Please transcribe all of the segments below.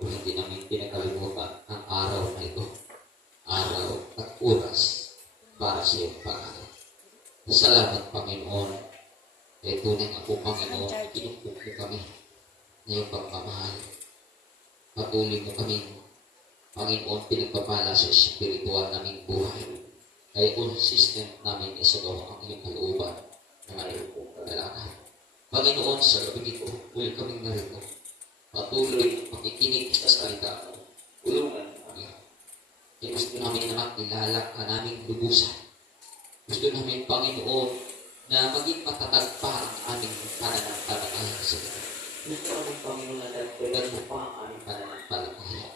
Pero hindi namin pinakalimutan ang araw na ito. Araw at oras para sa iyong pangalan. Salamat, Panginoon. Kaya tunay ako, Panginoon, kinupok mo kami na iyong pagmamahal. Patuloy mo kami, Panginoon, pinagpapala sa espiritual naming buhay. Kaya consistent namin isagawa ang iyong kalooban na mayroon kong kadalakan. Panginoon, sa gabi ito, uli kaming narito. Patuloy ang makikinig sa salita mo. Tulungan kami. Kaya gusto namin na makilala ka naming lubusan. Gusto namin, Panginoon, na maging matatag pa ang aming pananampalataya sa iyo. Gusto namin, Panginoon, na dagdagan mo pa ang aming pananampalataya.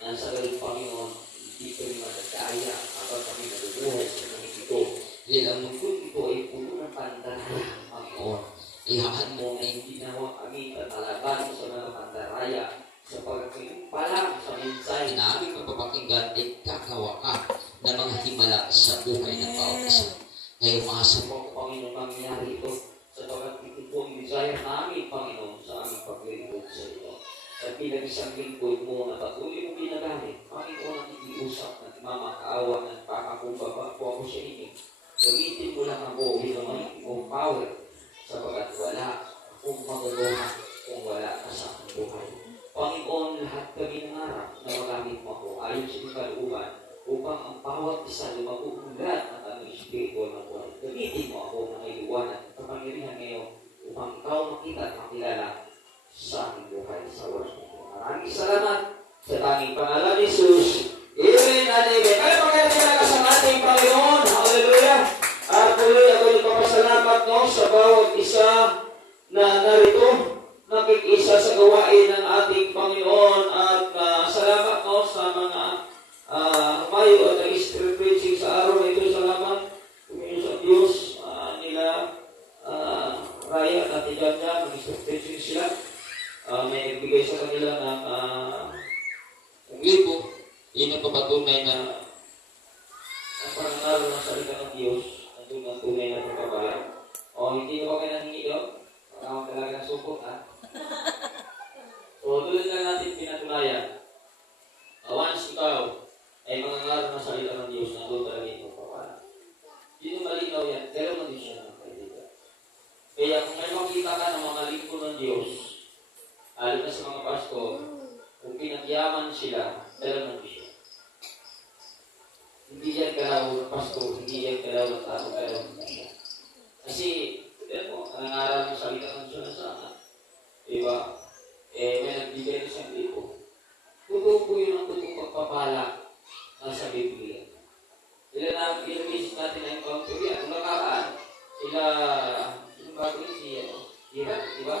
Na sa galing, Panginoon, hindi kami matagaya kapag kami nabubuhay sa mga ito. Dahil ang lungkot ito ay puno ng pandaraya, Panginoon. Ihaan mo na yung ginawa kami at talaban sa mga pandaraya sa pagkipalang sa mensahe na aming mapapakinggan ay kakawa ka na mga himala sa buhay ng bawat isa. Ngayon, maasa po, Panginoon, mangyari ito sapagkat ito po ang desire namin, Panginoon, sa aming paglilingkod sa iyo. At bilang isang lingkod mo na patuloy mo ginagamit, Panginoon, ang ikiusap at mamakaawa ng pakakumbaba po ako sa inyo. Gamitin mo lang ako bilang ang power sapagkat wala akong magagawa kung wala ka sa aking buhay. Panginoon, lahat kami nangarap na magamit mo ako ayon sa iyong kalooban upang ang bawat isa lumagugulat at ang espiritual na buhay. Gamitin mo ako na may liwanag at kapangyarihan ngayon upang ikaw makita at makilala sa aking buhay sa oras mo. Maraming salamat sa tanging pangalan ni Jesus. Amen and amen. Kaya pagkakita ka sa ating Panginoon. Hallelujah. At tuloy ako nagpapasalamat sa bawat isa na narito, nakikisa sa gawain ng ating Panginoon at salamat sa mga mayo at nag-street preaching sa araw na ito. Salamat sa Diyos nila Raya at Ate Janja, nag-street preaching sila. May nagbigay sa kanila ng libo. Yun ang papatunay na ang panangalo ng salita ng Diyos ang tunay na pagkabala. O hindi na ba kayo nangingi doon? Parang talaga ng supot, ha? So, tulad lang natin pinatunayan. Once ikaw ay mangangaro ng salita ng Diyos, nandun talaga itong pagkabala. Hindi malinaw yan, pero nandun siya ng kaibigan. Kaya kung may makita ka ng mga lingkod ng Diyos, lalo na sa mga pastor, kung pinagyaman sila, pero nandun siya. Hindi yan kalaw ng pastor, hindi yan kalaw ng tao, pero hindi. Kasi, nangaral ng salita ng Diyos na sana. Diba? May nagbigay na siyang lipo. Totoo po yun ang totoong pagpapala sa Biblia. Ilang beses natin na encounter yan. Kung nakaraan, sino bago yun si Iran, diba?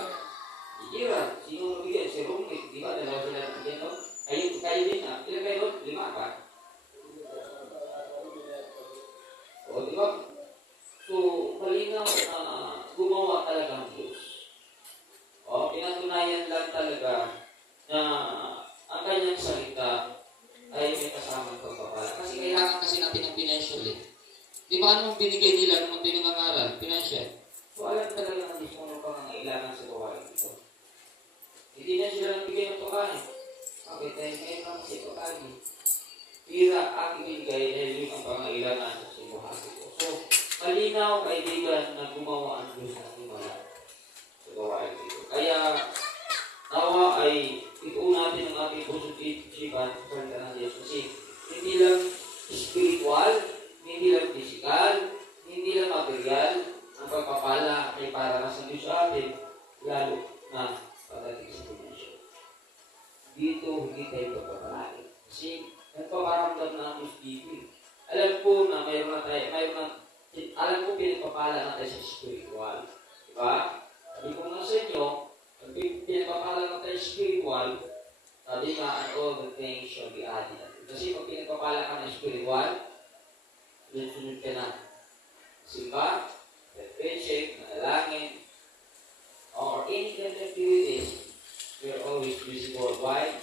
Si Iran, sino nabigyan? Si Rumit, diba? Dalawa sila nabigyan doon. Kayo din na. Ilan kayo doon? 5 pa. O, diba? So, malinaw na gumawa talaga ang Diyos. O, pinatunayan lang talaga na ang kanyang salita ay may kasamang pagpapala. Kasi kailangan kasi natin ng financial eh. Di ba anong binigay nila nung pinangangaral? Financial. So, alam talaga ng Diyos kung ano pangangailangan sa gawain ito. Hindi na sila nagbigay ng pagkain. Okay, dahil ngayon lang kasi pagkain. Tira ang ibigay dahil yun ang pangangailangan sa buhay ito. So, malinaw, kaibigan, na gumawa ang Diyos ng himala sa gawain ito. Kaya, nawa ay ituon natin ang ating puso't isipan sa salita ng Diyos. Kasi, hindi lang spiritual, hindi lang physical, hindi lang material, ang pagpapala ay para sa Diyos sa atin, lalo na pagdating sa financial. Dito, hindi tayo pagpapalain. Kasi, nagpaparamdam na ang Diyos dito. Alam ko na alam ko pinagpapala natin sa spiritual. Diba? Sabi ko nga sa inyo, pinagpapala natin sa spiritual, sabi nga, and all the things shall be added. Kasi pag pinagpapala ka ng spiritual, sunod ka na. Simba, paycheck, manalangin, or any kind of activities, we are always busy worldwide,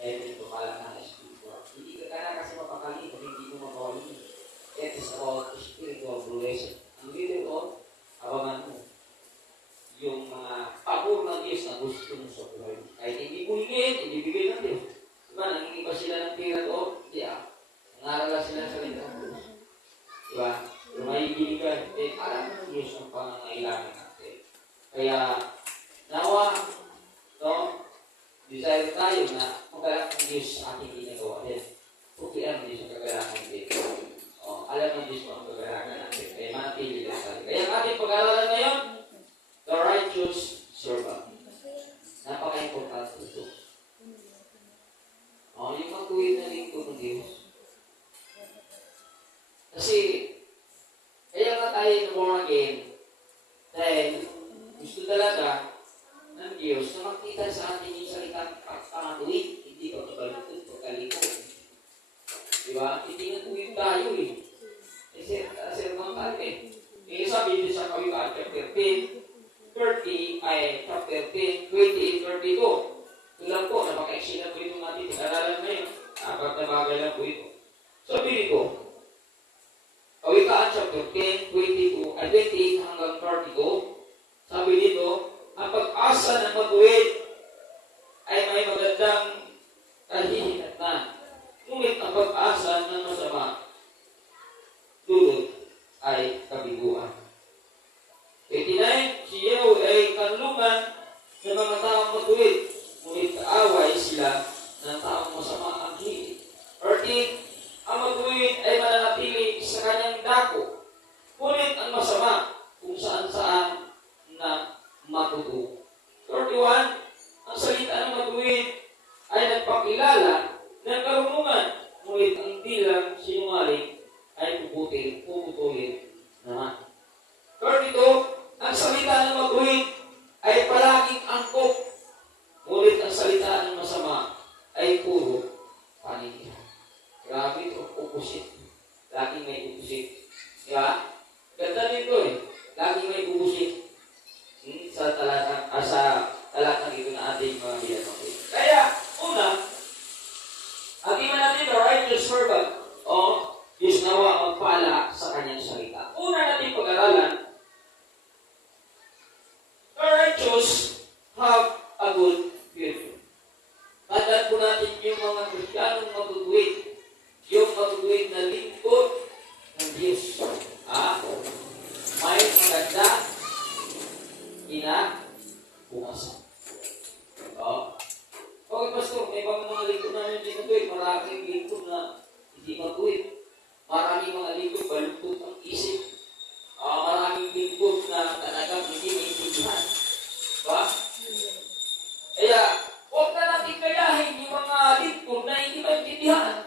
kaya pinagpapala ka ng spiritual. Hindi ka na kasi mapakali, hindi mo mapakali. It is all spiritual relation. Ang video ko, abangan mo yung mga pabor ng Diyos na gusto mo sa buhay. Kahit hindi mo hingin, hindi bigay ng Diyos. dahil tayo na magalak ng Diyos sa ating ginagawa din. Pukian ng Diyos ang kagalakan din. Alam ng Diyos ang kagalakan natin. Kaya manatili lang tayo. Kaya ang ating pag-aaralan ngayon, the righteous servant. Napaka-importante ito. Yung matuwid na lingkod ng Diyos. Kasi, kaya nga tayo na born again, dahil gusto talaga ng Diyos na makita sa atin yung salitang pagkakatuwid, hindi pagkakalutod, pagkalikod. Diba? Hindi nga tuwid tayo eh. Kasi naman tayo eh. Kaya sabi din sa Kawikaan, chapter 10, 30, chapter 10, 20, 32. Tulang po, napaka-exil na po ito natin. Pag-aralan ngayon, apat na bagay lang po ito. Sabi nito, Kawikaan chapter 10, 28 hanggang 32, sabi dito, ang pag-asa ng matuwid ay may magandang kahihinatnan. Ngunit ang pag-asa ng masama, dulot ay kabiguan. 29, siya ay kanlungan ng mga taong matuwid, ngunit kaaway sila ng taong masama ang hilig. 13, ang matuwid ay mananatili sa kanyang dako, ngunit ang masama kung saan-saan na matuto. 31, ang salita ng matuwid ay nagpakilala ng karunungan, ngunit ang dilang sinungaling ay puputulin naman. 32, ang salita ng matuwid ay palaging angkop, ngunit ang salita ng masama ay puro panikihan. Grabe ito, opposite. Laging may opposite. Diba? Ganda nito eh. Laging may opposite. Sa talatang ito na ating mga binatong. Kaya, una, ating natin the righteous servant o Diyos nawa magpala sa kanyang salita. Una natin pag-aralan, the righteous have a good future. Tandaan po natin yung mga Kristiyanong matutuwid, yung matutuwid na lingkod ng Diyos. May maganda kinabukasan. Okay, Pastor, may mga lingkod na hindi matuwid. Maraming lingkod na hindi matuwid. Maraming mga lingkod baluktot ang isip. Maraming lingkod na talagang hindi maintindihan. Diba? Kaya, huwag na natin kayahin yung mga lingkod na hindi maintindihan.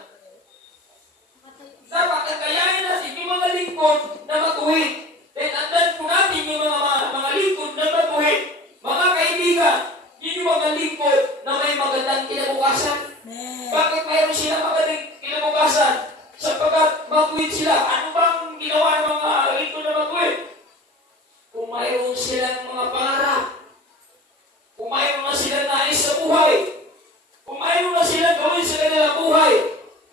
Dapat ang kayahin natin yung mga lingkod na matuwid. Then, andan po natin yung mga lingkod na matuwid. Mga kaibigan, yun yung mga lingkod na may magandang kinabukasan. Bakit mayroon sila magandang kinabukasan? Sapagkat matuwid sila. Ano bang ginawa ng mga lingkod na matuwid? Kung mayroon silang mga pangarap, kung mayroon na silang nais sa buhay, kung mayroon na silang gawin sa kanilang buhay,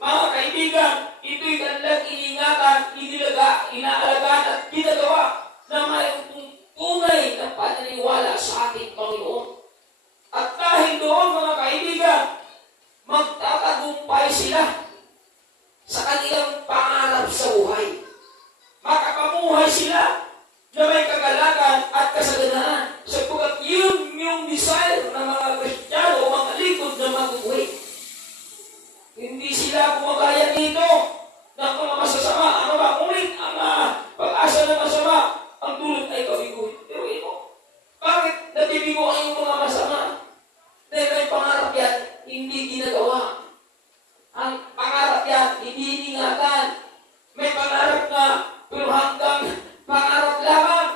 mga kaibigan, ito'y kanilang iningatan, inaalagaan at ginagawa na mayroong tunay na paniniwala sa ating Panginoon. At dahil doon, mga kaibigan, magtatagumpay sila sa kanilang pangarap sa buhay. Makapamuhay sila na may kagalakan at kasaganaan sapagkat yun yung desire ng mga Kristiyano o mga lingkod na matutuwid. Hindi sila gumagaya dito ng mga masasama. Ano ba? Ngunit ang pag-asa ng masama, ang dulot ay kabiguan. Pero ito, bakit nabibigo ang yung mga masama? Dahil may pangarap yan, hindi ginagawa. Ang pangarap yan, hindi iningatan. May pangarap na, pero hanggang pangarap lamang.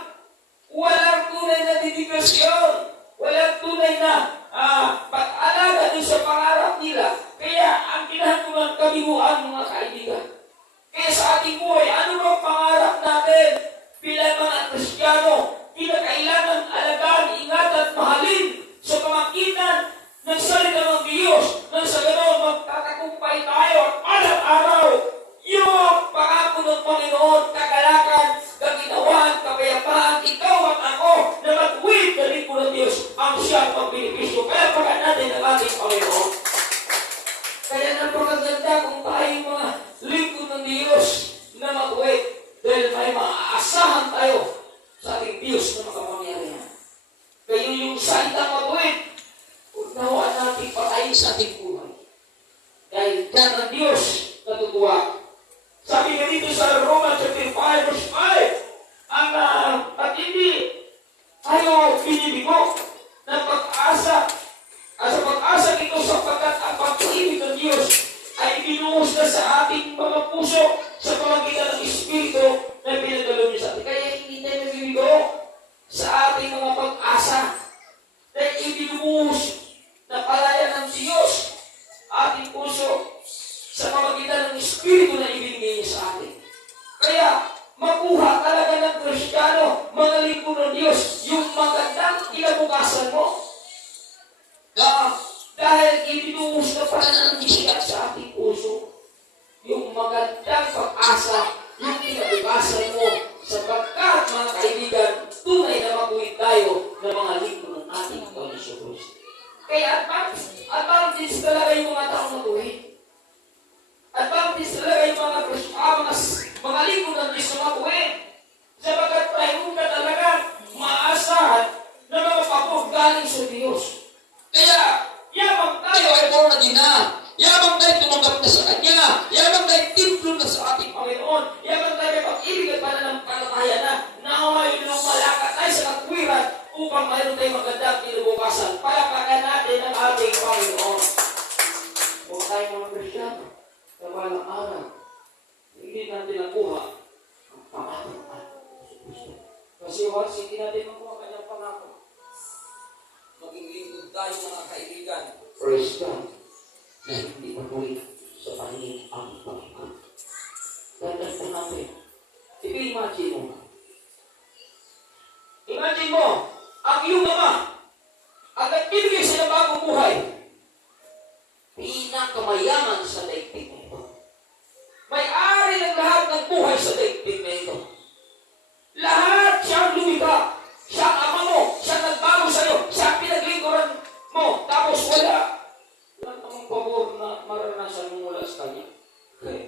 Walang tunay na dedikasyon. Walang tunay na pag-alaga dun sa pangarap nila. Kaya ang kinahantungan kabiguan, mga kaibigan. Kaya sa ating buhay, ano bang pangarap natin bilang mga Kristiyano? Kinakailangan alagaan, ingatan at mahalin sa pamagitan ng salita ng Diyos nang sa ganoon magtatagumpay tayo at araw-araw yung pangako ng Panginoon, kagalakan, kaginawan, kapayapaan, ikaw at ako na matuwid na lingkod ng Diyos ang siyang pagbenepisyo. Kaya pagkat natin ang ating Panginoon. Kaya napakaganda kung tayo mga pagkain sa ating buhay. Dahil yan ang Diyos natutuwa. Sabi nga dito sa Romans chapter 5 verse 5, at hindi tayo binibigo ng pag-asa. At sa pag-asa ito sapagkat ang pag-ibig ng Diyos ay binuhos na sa ating mga puso sa pamagitan ng Espiritu na pinagdalo niyo sa atin. Kaya hindi tayo nabibigo sa ating mga pag-asa. Dahil ibinuhos na palayan ng Diyos ating puso sa pamagitan ng Espiritu na ibinigay niya sa atin. Kaya makuha talaga ng Kristiyano, mga lingkod ng Diyos, yung magandang kinabukasan mo. Dahil ibinuhos na pala ng Diyos sa ating puso yung magandang pag-asa, yung kinabukasan mo, sapagkat mga kaibigan, tunay na makuwid tayo ng mga lingkod ng ating Panginoon. Kaya advantage talaga yung mga taong matuwid. Advantage talaga yung mga lingkod ng Diyos na matuwid. Sapagkat mayroon ka talaga maasahan na mga pagod galing sa Diyos. Kaya, yabang tayo ay born again na. Yabang tayo tumanggap na sa Kanya. Yabang tayo timplo na sa ating Panginoon. Yabang tayo may pag-ibig at pananampalataya na naaway ng malaka tayo sa katwiran upang mayroon tayo magandang kinabukasan. Palapakan natin ang ating Panginoon. Huwag tayo mga Kristiyano na walang araw. Hindi natin nakuha ang pangako. Kasi once hindi natin nakuha kanyang pangako, maging lingkod tayo mga kaibigan. Praise God. Na hindi mabuhay sa paningin ang Panginoon. Ganda po natin. Imagine mo. Imagine mo, ang iyong ama, ang nagbibigay sa ng bagong buhay, pinakamayaman sa daigdig na ito. May-ari ng lahat ng buhay sa daigdig na ito. Lahat siyang lumika. Siya ang ama mo. Siya nagbago sa'yo. Siya ang pinaglingkuran mo. Tapos wala namang pabor na maranasan mo mula sa kanya. Kaya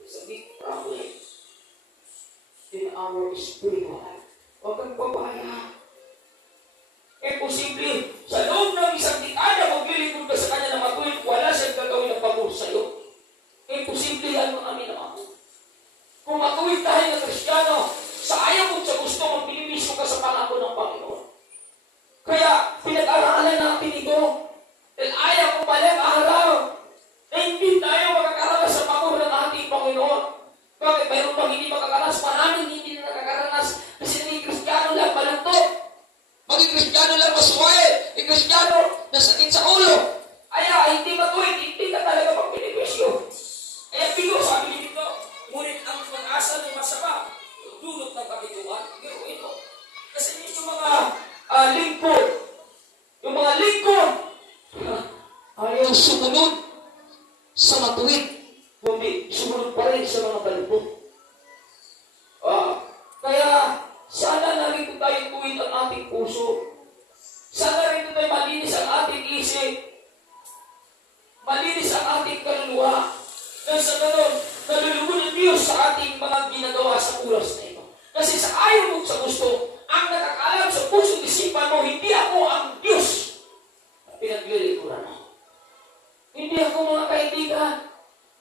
it's a big problem in our spiritual life. Huwag kang babaya. Posible, sa loob ng isang dekada, maglilingkod ka sa kanya na matuwid, wala siyang gagawin ng pabor sa'yo. Posible yan mga amin naman. Kung matuwid tayo ng Kristiyano, sa ayaw mo sa gusto mong pinipiso ka sa pangako ng Panginoon. Kaya, pinag-aralan natin ito. Dahil ayaw ko palang araw na hindi tayo makakaranas sa pangako ng ating Panginoon. Bakit? Mayroon pang hindi makakaranas. Maraming hindi na nakakaranas. Kasi naging Kristiyano lang malungkot. Maging Kristiyano lang masuway. Yung Kristiyano na sakit sa ulo. Kaya, hindi matuwid. Hindi ka talaga pang pinipisyo. Kaya, bigo, sabi ni dito, ngunit ang pag-asa ng masama, dulot ng kabituan, pero ito. Kasi yung mga lingkod, yung mga lingkod, ayaw sumunod sa matuwid, kundi sumunod pa rin sa mga balibog. Kaya, sana na rin tayo tuwid ang ating puso. Sana rin tayo malinis ang ating isip. Malinis ang ating kaluluwa. Nang sa ganon, nalulunod ng Diyos sa ating mga ginagawa sa oras na ito. Kasi sa ayaw mo sa gusto, ang nakakalam sa puso't isipan mo, hindi ako ang Diyos na pinaglilikuran mo. Hindi ako mga kaibigan.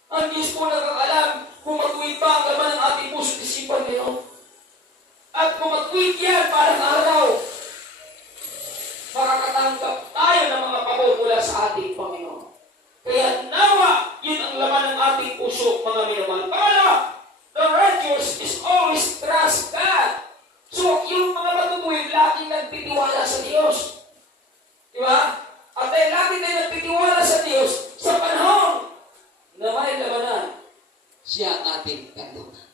Ang Diyos po nakakalam kung matuwid ba ang laman ng ating puso't isipan ngayon. At kung matuwid yan parang araw, makakatanggap tayo ng mga pabor mula sa ating Panginoon. Kaya nawa, yun ang laman ng ating puso, mga minamahal. Pangalawa, the righteous is always trust God. So, yung mga matutuwid, laging nagtitiwala sa Diyos. Di ba? At dahil laging tayo nagtitiwala sa Diyos, sa panahon na may labanan, siya ang ating kandunan.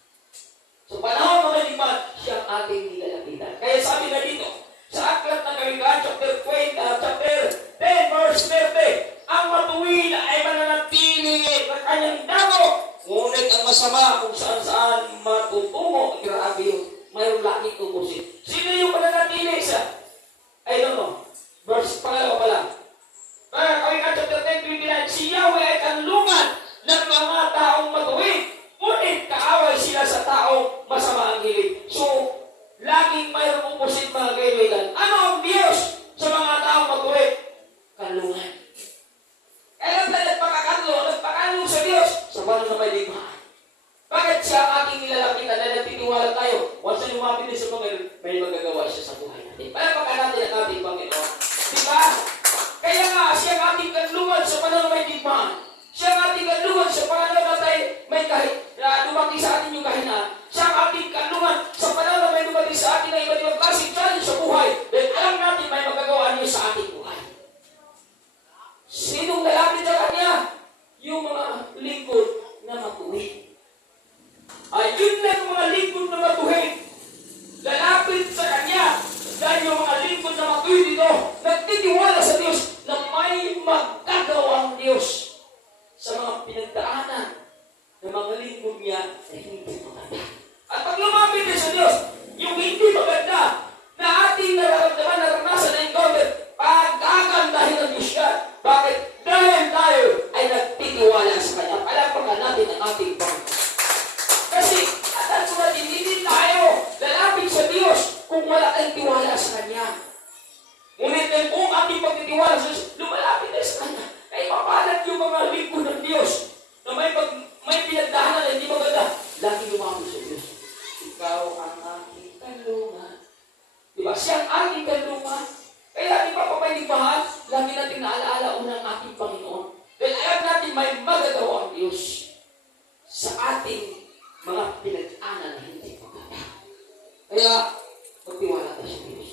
Sa panahon na may liman, siya ang ating nilalapitan. Kaya sabi na dito, sa Aklat ng Kawikaan, chapter 10, verse 30, ang matuwid ay mananatili na kanyang dako. Ngunit ang masama kung saan-saan matutungo, grabe yun. Mayroon laging tubusin. Sino yung mananatili sa? I don't know. Verse pangalawa pa lang. Kawikaan chapter 10, 29, si Yahweh ay kanlungan ng mga taong matuwid. Ngunit kaaway sila sa taong masama ang hilig. So, laging mayroong upusin mga kaibigan. Ano ang Diyos sa mga taong matuwid? Kanlungan. Diyos na may pinagdahanan na hindi maganda, lagi lumapit sa Diyos. Ikaw ang aking kanlungan. Diba? Siya ang aking kanlungan. Kaya di ba papaylimbahan, lagi natin naalaala unang ating Panginoon. Dahil alam natin may magagawa ang Diyos sa ating mga pinag-anan na hindi maganda. Kaya, magtiwala tayo sa Diyos.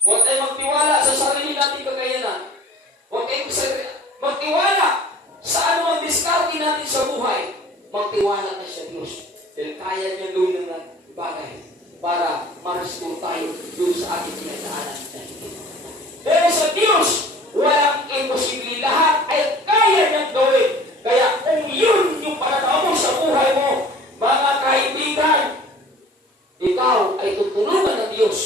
Huwag tayo magtiwala sa sarili nating kakayanan. Huwag tayo magtiwala sa anumang diskarte natin sa buhay. Magtiwala tayo sa Diyos. Dahil kaya niya gawin ng bagay para ma-restore tayo doon sa ating pinag-anan na hindi maganda. Dahil sa Diyos, walang imposible. Lahat ay kaya niyang gawin. Kaya kung yun yung pananaw mo sa buhay mo, mga kaibigan, ikaw ay tutulungan ng Diyos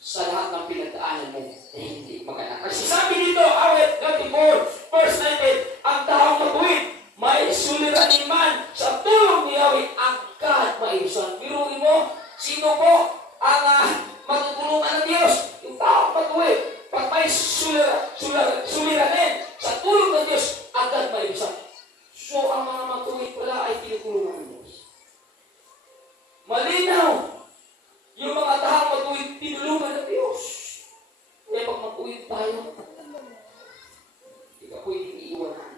sa lahat ng pinagdaanan mo na hindi maganda. Kasi sabi dito, awit 34, verse 19, ang taong matuwid, may suliranin man sa tulong ni Yahweh, agad maiusan. Biruin mo, sino po ang matutulungan ng Diyos? Yung taong matuwid. Pag may suliranin sa tulong ng Diyos, agad maiusan. So, ang mga matuwid pala ay tinutulungan ng Diyos. Malinaw, yung mga taong matuwid, tinulungan ng Diyos. Kaya pag matuwid tayo, hindi ka pwedeng iiwanan.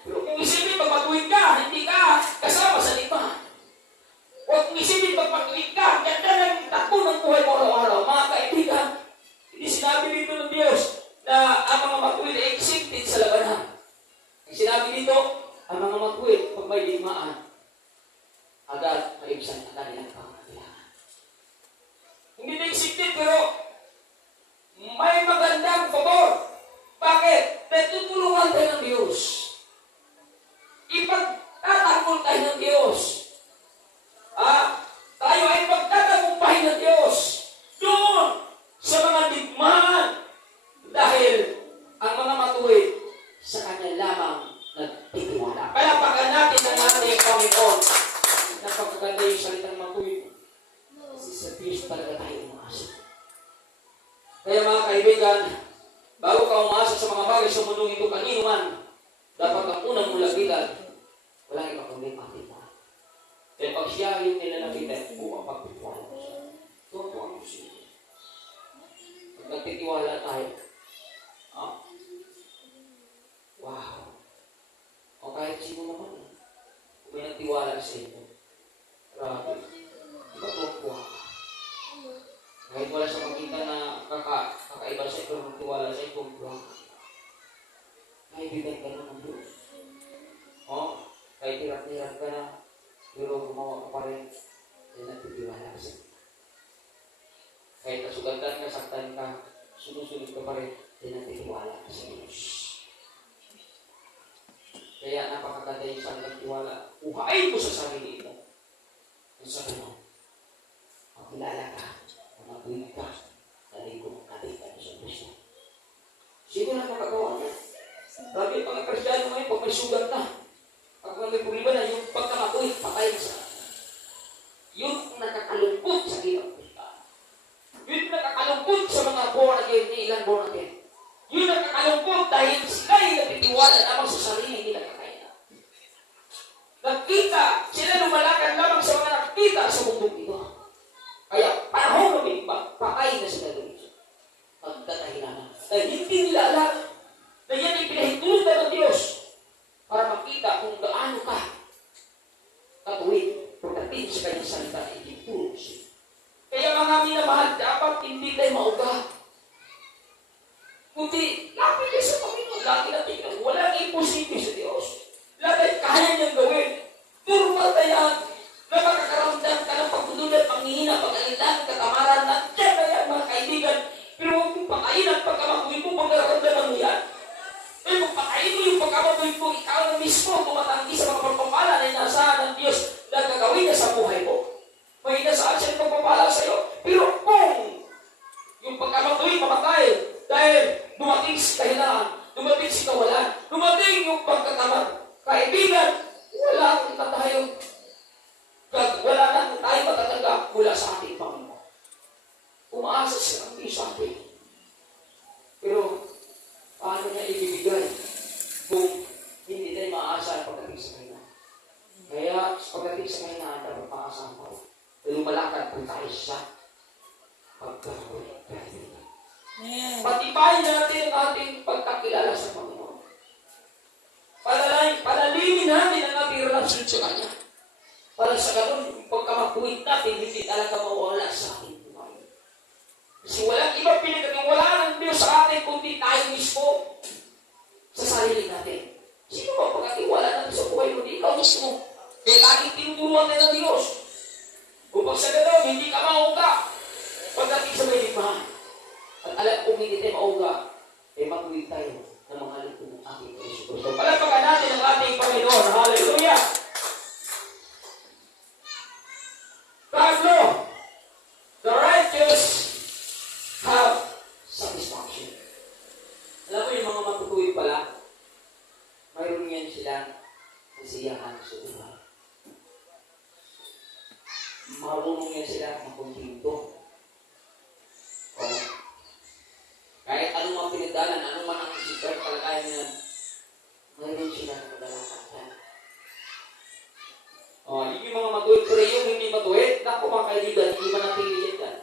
Pero kung isipin, pag matuwid ka, hindi ka kasama sa lima. Huwag kung isipin, pag matuwid ka, ganda ng takbo ng buhay mo araw-araw. Mga kaibigan, hindi sinabi dito ng Diyos na ang mga matuwid ay exempted sa labanan. Ang sinabi dito, ang mga matuwid, pag may digmaan, agad maibsan ang kanilang pangangailangan. Hindi na exempted, pero may magandang pabor. Bakit? Natutulungan tayo ng Diyos. Ipagtatanggol tayo ng Diyos. Tayo ay pagtatagumpay ng Diyos doon sa mga digmaan dahil ang mga matuwid sa Kanya lamang nagtitiwala. Palapakan natin ang ating Panginoon. Napakaganda yung salitang matuwid. Kasi sa Diyos talaga tayo umaasa. Kaya mga kaibigan, bago ka umaasa sa mga bagay sa mundong ito kanino man, dapat ang unang mong lapitan, walang iba kundi ating Panginoon. Kaya pag siya yung nilalapitan, buwang pagtitiwala ko siya. Ito ang gusto. Pag nagtitiwala tayo, wow. O kahit sino naman, kung may nagtiwala sa inyo, grabe, iba tuwa ka. Kahit wala sa makita na kakaiba sa ito, magtiwala sa ito, tuwa ka. Kaibigan ka na ng Diyos. Kahit hirap-hirap ka na, pero gumawa ka pa rin, ay nagtitiwala sa ito. Kahit nasugatan ka, saktan ka, sunusunod ka pa rin, ay nagtitiwala sa Diyos. Kaya napakaganda yung salitang tiwala. Uhain mo sa sarili mo. Kung sa ganun, makilala ka, matuwid ka, dahil kung makalitan sa Diyos. Sino na makagawa niya? Grabe yung mga Kristyano ngayon, pag may sugat na, pag may problema na, yung pagkamatuwid, patay na sa yun nakakalungkot sa ilang Kristyano. Yun nakakalungkot sa mga born again, ni ilang born again. Yun nakakalungkot dahil sila yung napitiwala lamang sa sarili nila kakayanan. Nagkita, sila lumalakad lamang sa mga nakikita sa mundong ito. Kaya panahon na may patay na sila doon. Magdadahilan. Dahil hindi nila alam na yan ay pinahintulutan ng Diyos para makita kung gaano ka katuwid pagdating sa kanyang salita na itutulong siya. Kaya mga minamahal, dapat hindi tayo mauga. Kundi, lapit kayo sa Panginoon. Lagi natin ka. Walang imposible sa Diyos. Lahat ay kaya niyang gawin. Turmal na yan. Na makakaramdam ka ng pagkudulat, panghihina, pag-alilan, katamaran, nandiyan na yan, mga kaibigan. Pero huwag mong pakain ang pagkamakuin mo, pagkakaramdaman mo yan. Pero kung pakain mo yung pagkamakuin mo, ikaw na mismo, tumatanggi sa mga pagpapala na inasahan ng Diyos na gagawin niya sa buhay mo. May inasahan siya ng pagpapala sa iyo. Pero kung yung pagkamakuin, mamatay, dahil dumating si kahinaan, dumating si kawalan, dumating yung pagkatamad. Kaibigan, wala na tayo matatanggap mula sa ating Panginoon. Umaasa siya ang Diyos sa atin. Pero, paano niya ibibigay kung pansin sa kanya. Para sa ganun, pagka mag-quit natin, hindi talaga mawala sa ating buhay. Kasi walang ibang pinagkatiwalaan ng Diyos sa atin kundi tayo mismo sa sarili natin. Sino ba pagkatiwala natin sa buhay mo? Ikaw mismo. Kaya laging tinuturuan tayo ng Diyos. Kung pag sa ganun, hindi ka mauga. Pagdating sa may limahan. At alam kung hindi tayo mauga, mag-quit tayo ng mga lito ng ating Kristo. Palapakan natin ang ating Panginoon. Hallelujah! Tatlo, the righteous have satisfaction. Alam mo yung mga matutuwid pala, mayroon yan silang kasiyahan sa buhay. Marunong yan sila makuntinto. O, kahit anong mga pinagdalan, anong man ang isipin kalagayan nila, mayroon sila ng kadalasan. O, yun yung mga matuwid. Pero yung hindi matuwid, naku mga kaibigan, hindi man natin yan.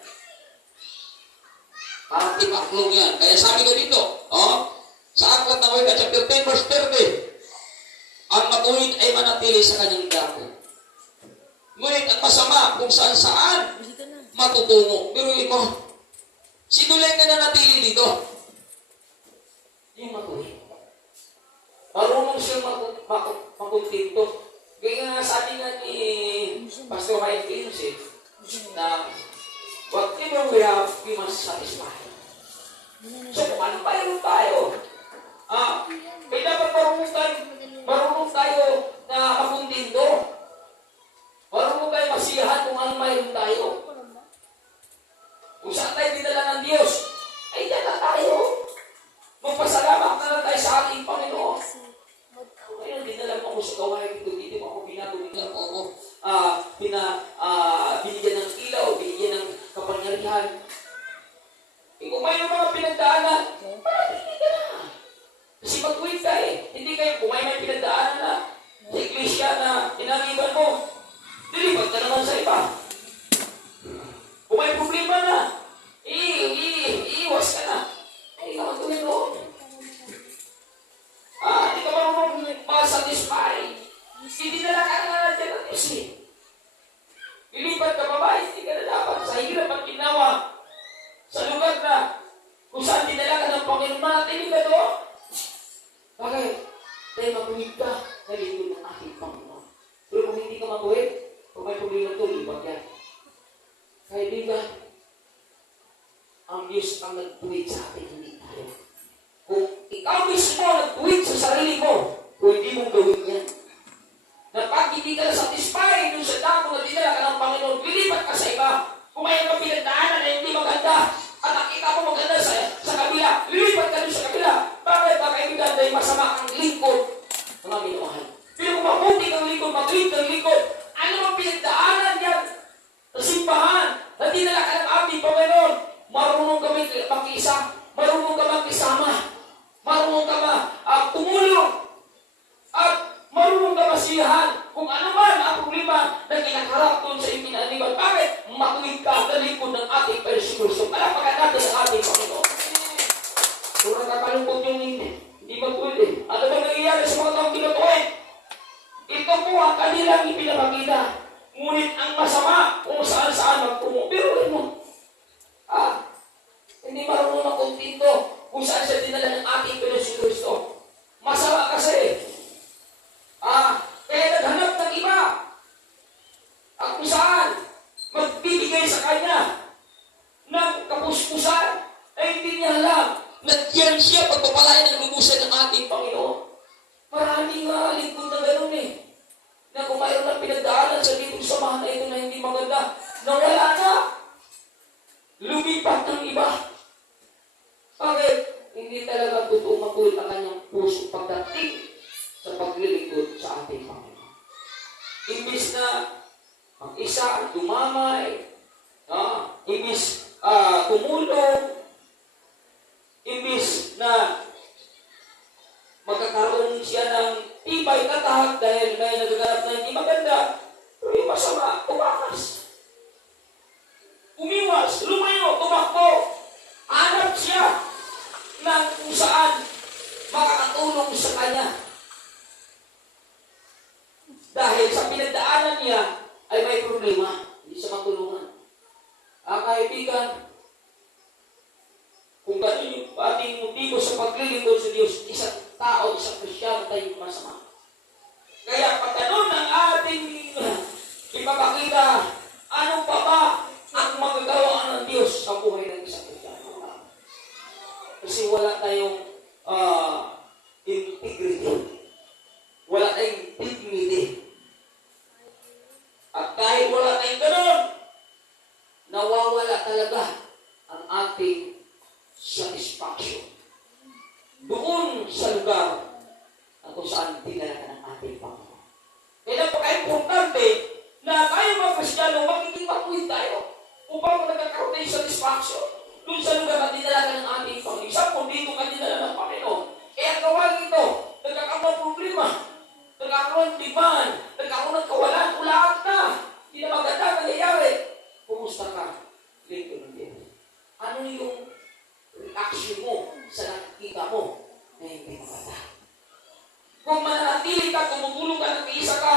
Parang timaklong yan. Kaya sabi ko dito, sa aklat ng Wika, chapter 10, verse 30, ang matuwid ay manatili sa kanyang dako. Ngunit ang masama kung saan-saan matutungo. Pero ito, sinulay na nanatili dito. Yung matuwid. Marunong siyang makuntinto. Kaya nga sabi nga ni Pastor Ryan Kinsey na whatever we have, we must satisfy. So kung ano mayroon tayo, kaya dapat marunong tayo na makuntinto. Marunong tayo masiyahan kung ano mayroon tayo. Kung saan tayo dinala ng Diyos, ay dyan na tayo. Magpasalamat na lang tayo sa ating Panginoon. Ngayon, dinala mo ako sa gawain ito. Dito mo ako binigyan mo ako binigyan ng ilaw, binigyan ng kapangyarihan. Kung mayroon mga pinagdaanan, hindi ka na. Kasi mag-quit ka eh. Hindi kayo, kung may pinagdaanan na sa iglesia na inaniban mo, dilipat ka naman sa iba. Kung may problema na, iiwas ka na. Ay, ikaw ang tuloy doon. Hindi ka marunong ma-satisfy. Hindi na lang ka na dyan ang Diyos eh. Ilipat ka pa ba? Hindi ka na dapat. Sa hirap at ginawa, sa lugar na kung saan dinala ka ng Panginoon, manatinig ka doon. Bakit? Dahil matuwid ka na lingkod ng ating Panginoon. Pero kung hindi ka matuwid, kung may problema ito, lipat yan. Kaibigan, ang Diyos ang nagtuwid sa atin, hindi tayo. Kung ikaw mismo nagtuwid sa sarili mo, pwede mong gawin yan. Na pag hindi ka na-satisfy dun sa dako na dinala ka ng Panginoon, lilipat ka sa iba. Kung may ibang pinagdaanan na hindi maganda, at nakita mo maganda sa kabila, lilipat ka dun sa kabila. Bakit ba kaibigan dahil masama ang lingkod ng aming mahal? Pero kung mabuti kang lingkod, mag-lead kang lingkod, ano mang pinagdaanan yan sa simbahan na dinala ka ng ating Panginoon, marunong kami makiisa, marunong ka makisama, marunong ka tumulong, at marunong ka masiyahan kung ano man ang problema na kinakarap doon sa iyong pinaniban. Bakit? Matuwid ka sa likod ng ating Kristo. Palapakan natin ang ating Panginoon. Kung nakakalungkot yung hindi matuwid eh. Ano ba nangyayari sa mga taong kinatuwid? Ito po ang kanilang ipinapakita. Ngunit ang masama kung saan-saan magtungo. Pero ano? Hindi marunong ng kontinto kung saan siya dinala ng ating Kristo. Masama kasi. Kaya naghanap ng iba. At kung saan magbibigay sa kanya ng kapuspusan ay hindi niya alam. Nagyan siya pagpapalayan ng lubusan ng ating Panginoon. Maraming lingkod na gano'n eh. Na kung mayroon na pinagdaanan sa litong samahan na ito na hindi maganda, nawala na. Lumipat ng iba. Bakit? Hindi talaga totoo matuloy ang kanyang puso pagdating sa paglilingkod sa ating Panginoon. Imbis na mag-isa, dumamay, imbis tumulong, imbis na magkakaroon siya ng tibay katahag dahil may nagaganap na hindi maganda, pero yung masama, tumakas. Umiwas, lumayo, tumakbo. Hanap siya ng kung saan makakatulong sa kanya. Dahil sa pinagdaanan niya ay may problema. Hindi siya matulungan. Ang kaibigan, kung gano'n yung ating motibo sa paglilingkod sa Diyos, isang tao, isang Kristyano tayo masama. Kaya pag gano'n ang ating ipapakita, ano pa ba ang magagawa ng Diyos sa buhay ng isang Kristyano? Kasi wala tayong integrity. Wala tayong dignity. At dahil wala tayong gano'n, nawawala talaga ang ating satisfaction doon sa lugar na kung saan dinala ka ng ating Panginoon. Kaya napaka-importante na tayo mga Kristiyano, magiging matuwid tayo upang nagkakaroon tayo satisfaction doon sa lugar na dinala ka ng ating Panginoon. Isang kung dito ka dinala ng Panginoon. Kaya ang gawin ito, nagkakaroon ng problema, nagkakaroon ng demand, nagkakaroon ng kawalan, ulaan ka, hindi na maganda nangyayari. Kumusta ka? Lingkod ng Diyos. Ano yung reaction mo sa nakikita mo na hindi maganda? Kung mananatili ka, tumutulong ka, nag-iisa ka,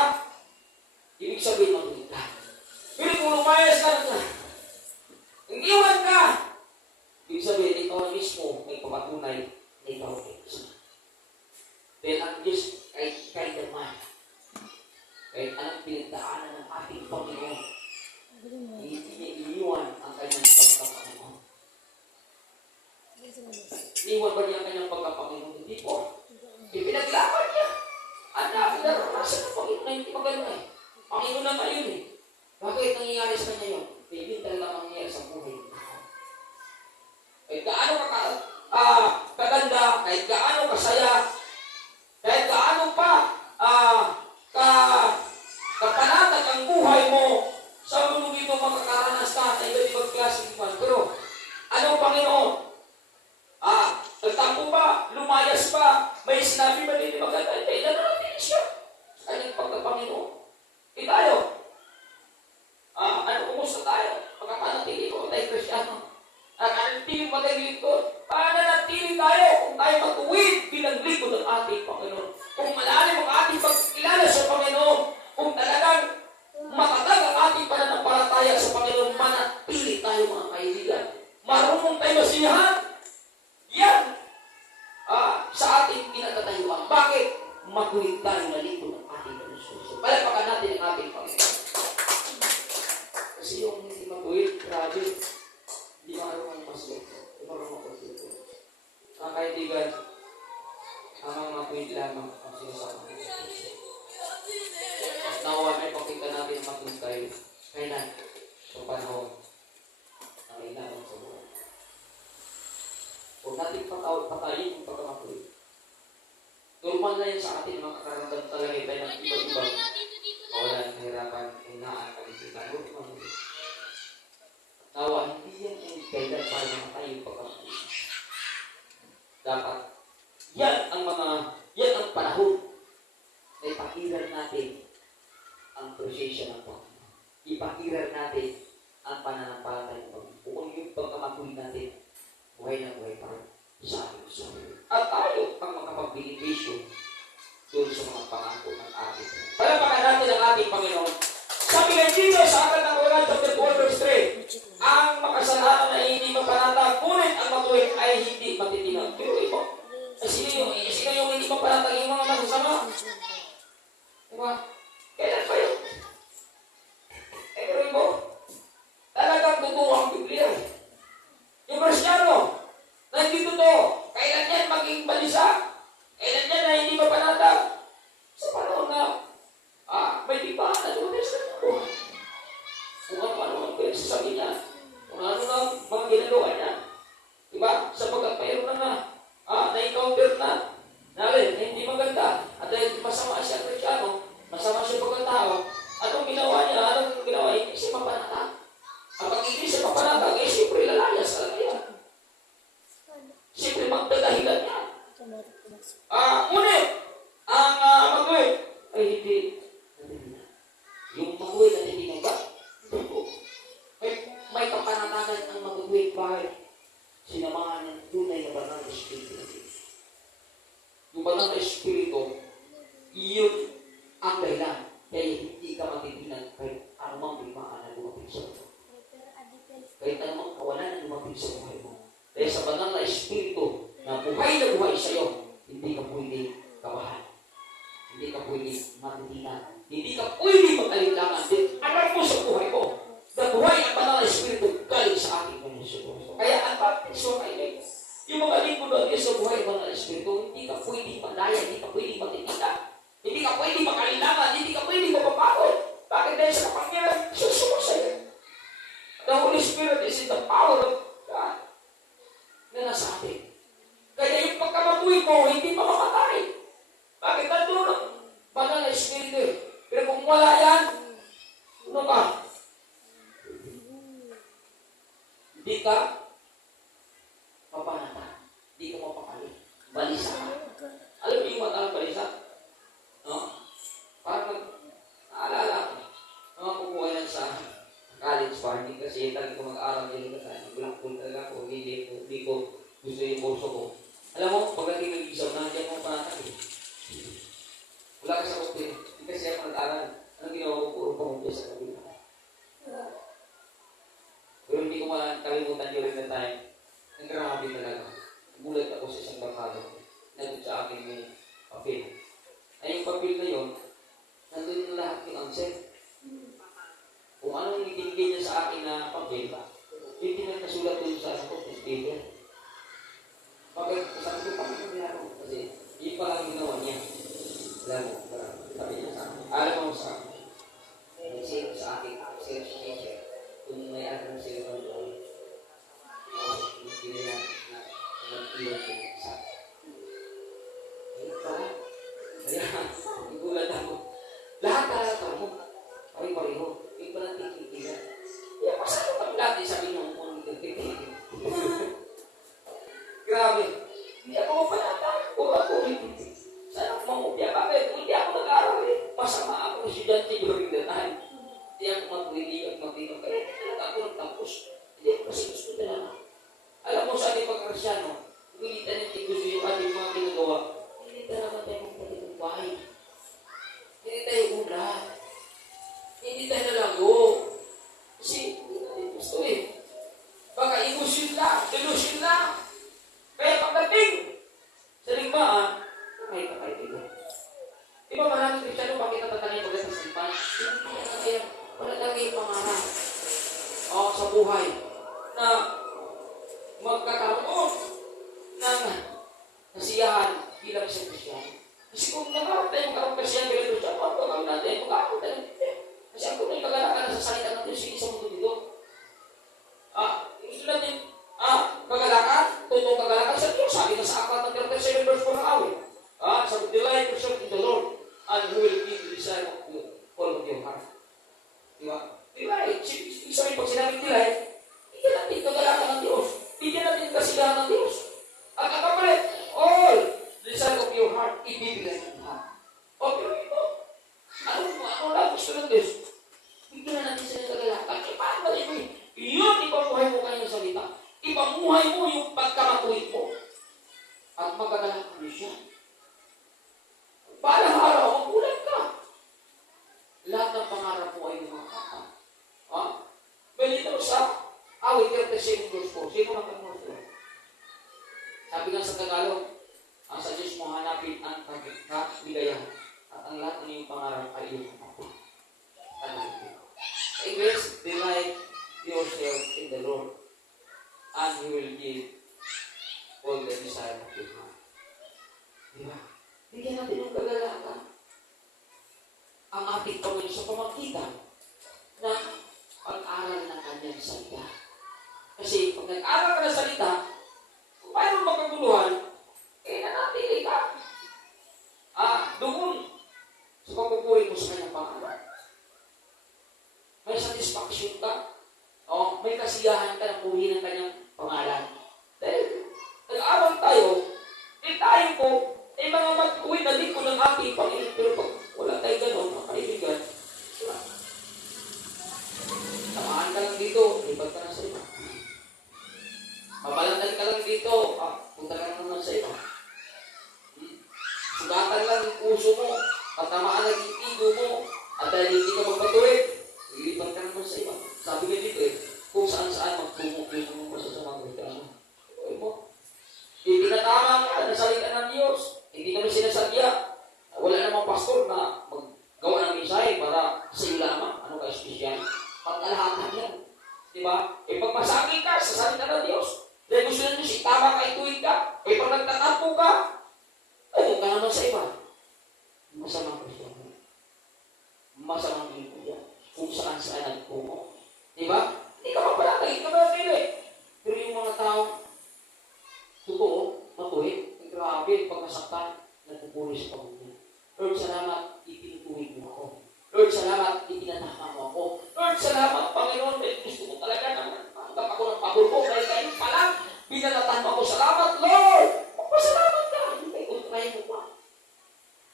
ibig sabihin matuloy ka. Pero kung lumayas ka na, iwan ka, ibig sabihin, ikaw na mismo may papatunay na ikaw ay isa. Dahil ang Diyos ay naman. Kahit anong pinagdaanan ng ating Panginoon, hindi niya iniwan ang kanyang pagkapanginoon. Iniwan ba niya ang kanyang pagkapanginoon? Hindi po. Ipinaglaban niya. Ang dami naranasan ng Panginoon na hindi maganda eh. Panginoon na tayo eh. Bakit nangyayari sa kanya yun? Hindi talaga mangyayari sa buhay. Kahit gaano kaganda, kahit gaano kasaya, kahit gaano pa kapanatag ang buhay mo, sa mundo ito makakaranas ka na iba't ibang klaseng iman. Pero, anong Panginoon? Nagtampo pa, lumayas pa, may sinabi ba hindi maganda? Hindi, nananatin siya. Kanyang pagkapanginoon. E tayo, kumusta tayo? Pagkapanatili ko, tayo Kristyano. Nanatili mo tayo lingkod. Pananatili tayo kung tayo matuwid bilang lingkod ng ating Panginoon. Kung malalim ang ating pagkilala sa Panginoon, kung talagang matagal ang ating pananampalataya sa Panginoon, manatili tayo mga kaibigan. Marunong tayo masiyahan. Yan sa ating kinatatayuan. Bakit? Matuwid tayo na lingkod ng ating Panginoon. Palapakan natin ang ating Panginoon. Kasi yung hindi matuwid, grabe, hindi marunong masiyahan. Hindi marunong masiyahan. Mga kaibigan, ang mga matuwid lamang ang sinasama. Nawa may pakita natin ang matuwid tayo. Kailan? Sa panahon na may inanong sa buhay. Huwag natin patayin yung pagkamatuloy. Normal na yan sa atin, makakaramdam talaga tayo ng iba-ibang kawalan, kahirapan, hinaan, kalipitan. Huwag naman. Nawa, hindi yan yung kailan para namatay yung pagkamatuloy. Dapat, yan ang panahon na ipakiran natin ang presensya ng Panginoon. Ipakiran natin ang pananampalataya ng Panginoon. Kung yung pagkamatuloy natin, buhay na buhay pa rin sa ating sarili. At tayo ang makapag-beneficio doon sa mga pangako ng ating. Palapakan natin ang ating Panginoon. Sabi nga dito sa akal ng Quran, chapter 4, verse 3, ang makasalanan ay hindi mapanatag, ngunit ang matuwid ay hindi matitinag. Pero ito, sino yung hindi mapanatag yung mga masasama? Diba? Kailan pa yun? Pero ito, talagang totoo ang Biblia. Yung Kristyano, nandito to, kailan yan maging balisa? Kailan yan na hindi mapanatag? Sa panahon na may diba na dumating sa buhay. Kung ano ang pinagsasabi niya, kung ano ang mga ginagawa niya. Diba? Sapagkat mayroon na na-encounter na hindi maganda. At dahil masama siya Kristyano, masama siya pagkatao, anong ginawa niya? Hindi siya mapanatag. Kapag hindi siya mapanatag, siyempre lalayas talaga yan. Siyempre magdadahilan yan. Ngunit, ang matuwid ay hindi natitinag. Yung matuwid na natitinag ba? May kapanatagan ang matuwid. Bakit? Sinamahan ng tunay na banal na Espiritu ng Diyos. Yung banal na Espiritu, iyon ang dahilan Kaya hindi ka matitinan kahit anumang bimaan na lumapit sa iyo. Kahit anumang kawalan na lumapit sa buhay mo. Dahil sa banal na Espiritu na buhay sa iyo, hindi ka pwede kabahan. Hindi ka pwede matitinan. Hindi ka pwede mag-alinlangan. Alam mo sa buhay mo, na buhay ang banal na Espiritu galing sa ating Panginoon. Kaya ang baptismo kaibigan, yung mga linggo doon sa buhay ng banal na Espiritu, hindi ka pwede malaya, hindi ka pwede matitinan. Hindi ka pwede mag-alinlangan, hindi ka pwede mapapagod. Bakit? Dahil sa kapangyarihan, susunod sa iyo. The Holy Spirit is in the power of God na nasa atin. Kaya yung pagkamatuwi mo, hindi mamamatay. Bakit? Nandun ang banal na Espiritu. Pero kung wala yan, ano ka? Hindi ka mapanata. Hindi ka mapakali. Balisa ka. Alam mo yung matang balisa? No? Parang naalala ko. Mga kukuha lang sa college party kasi talaga ko mag-aaral din ka tayo. Blackpool talaga ako. Hindi ko gusto yung kurso ko. Alam mo, pagdating ng exam, nandiyan mo panatag eh. Wala ka sa hotel. Hindi kasi ako nag-aaral. Anong ginawa ko? Puro pamumpiya sa kabila. Pero hindi ko makalimutan during the time. Nagrabe talaga. Gulat ako sa isang barkado. Nandun sa akin yung papel. Ay yung papel na yun, nandun yung lahat yung answer. Kung anong ibinigay niya sa akin na papel, yung pinagkasulat doon sa office paper. Bakit? Sabi ko, bakit yung ginagawa? Kasi yun pala ang ginawa niya. Alam mo, sabi niya sa akin. Alam mo sa akin. Kasi sa akin, sila si teacher. Kung may alam sila ng doon, hindi nila na mag-iwan ko sa akin. Ayun pala. Kaya, igulat ako. Lahat mo. Pari-pariho. Yung palang tikikilan. Kaya pasado kami natin sabi ng kung tikikilan. Grabe. Hindi ako mapanatang. Pura-pura. Sana ako mamupya. Bakit? Hindi ako nag-aaral eh. Masama ako estudyante during the time. Hindi ako matuwili at matino. Kaya hindi talaga ako nagtapos. Hindi ako kasi gusto talaga. Alam mo sa ating pagkakasyano, humilitan natin gusto yung ating mga ginagawa. Hindi talaga tayo magpatitubay. Hindi tayo ulat. Hindi tayo nalago. Kasi hindi natin gusto eh. Baka ilusyon lang. Delusion lang. Kaya pagdating sa ligmaan, kakay dito. Di ba maraming Kristiyano, bakit natatangay pagdating sa ligmaan? Hindi wala talaga yung pangarap sa buhay na magkakaroon ng kasiyahan bilang isang Kristiyano. Kasi kung nakaroon tayo magkaroon kasiyahan bilang Kristiyano, ano gagawin natin? Magkakaroon tayo. Kasi ang tunay kagalakan na sa salita natin sa isang mundo dito. Gusto natin, kagalakan, totoong kagalakan sa Diyos. Sabi na sa aklat ng 37 verse 4 ng awit. Sabi, delight yourself in the Lord, and He will give you the desire of all of your heart. Diba? Delight. Isa rin pag sinabing delight, bigyan natin kagalakan ng Diyos. Bigyan natin kasigahan ng Diyos. At ang kapalit, all desire of your heart, ibibigay ng lahat. O, pero ito, ano lang gusto ng Diyos? Bigyan na natin sila kagalakan. Paano ba ito? Yun, ipamuhay mo kayo ng salita. Ipamuhay mo yung pagkamatuwid mo. At magagalakan mo siya. Para araw, magulat ka. Lahat ng pangarap mo ay makakata. Ganito sa awit 37 verse 4. Sino na kamulat ko? Sabi nga sa Tagalog, ang sa Diyos mo hanapin ang kaligayahan at ang lahat ng iyong pangarap ay iyong kapatid. English, delight yourself in the Lord and He will give all the desire of your heart. Diba? Bigyan natin ng kagalakan ang ating Panginoon sa pamagitan ng pag-aral ng kanyang salita. Kasi pag nag-aral ka ng salita, kung mayroon magkaguluhan, nanatili ka. Doon sa pagpupuri mo sa kanyang pangalan. May satisfaction ka. May kasiyahan ka na puri ng kanyang pangalan. Dahil nag-aaral tayo, tayo po, mga mag-uwi na lingkod ng ating Panginoon. Pero pag wala tayo gano'n, mga kaibigan, samahan ka lang dito, lipat ka na sa iba. Mabalantan ka lang dito, punta ka naman sa iba. Sugatan lang yung puso mo, patamaan lang yung tigo mo, At dahil hindi ka magpatuloy, lilipat ka naman sa iba. Sabi nga dito kung saan-saan magtungo yung mga masasamang reklamo. Okay mo? Itinatama ka na salita ng Diyos. Hindi naman sinasadya. Wala namang pastor na maggawa ng mensahe para sa iyo lamang. Ano ka espesyal? Pagkalahatan yan. Diba? Pag masakit ka sa salita ng Diyos, dahil gusto ng Diyos, itama ka, ituwid ka. Pag nagtatampo ka, ay, ka naman sa iba. Masamang Kristo. Masamang Kristo yan. Kung saan nagtungo. Diba? Hindi ka mapalakay, hindi ka mapalakay. Pero yung mga tao, totoo, matuwid, grabe, pagkasaktan, nagpupuli sa Panginoon. Lord, salamat, itinutuwid mo ako. Lord, salamat, itinatama mo ako. Lord, salamat, Panginoon, dahil gusto mo talaga naman. Tanggap ako ng pabor mo, dahil kayo pa lang, binalatan mo ako. Salamat, Lord! Magpasalamat ka, hindi kayo kontrahin mo pa.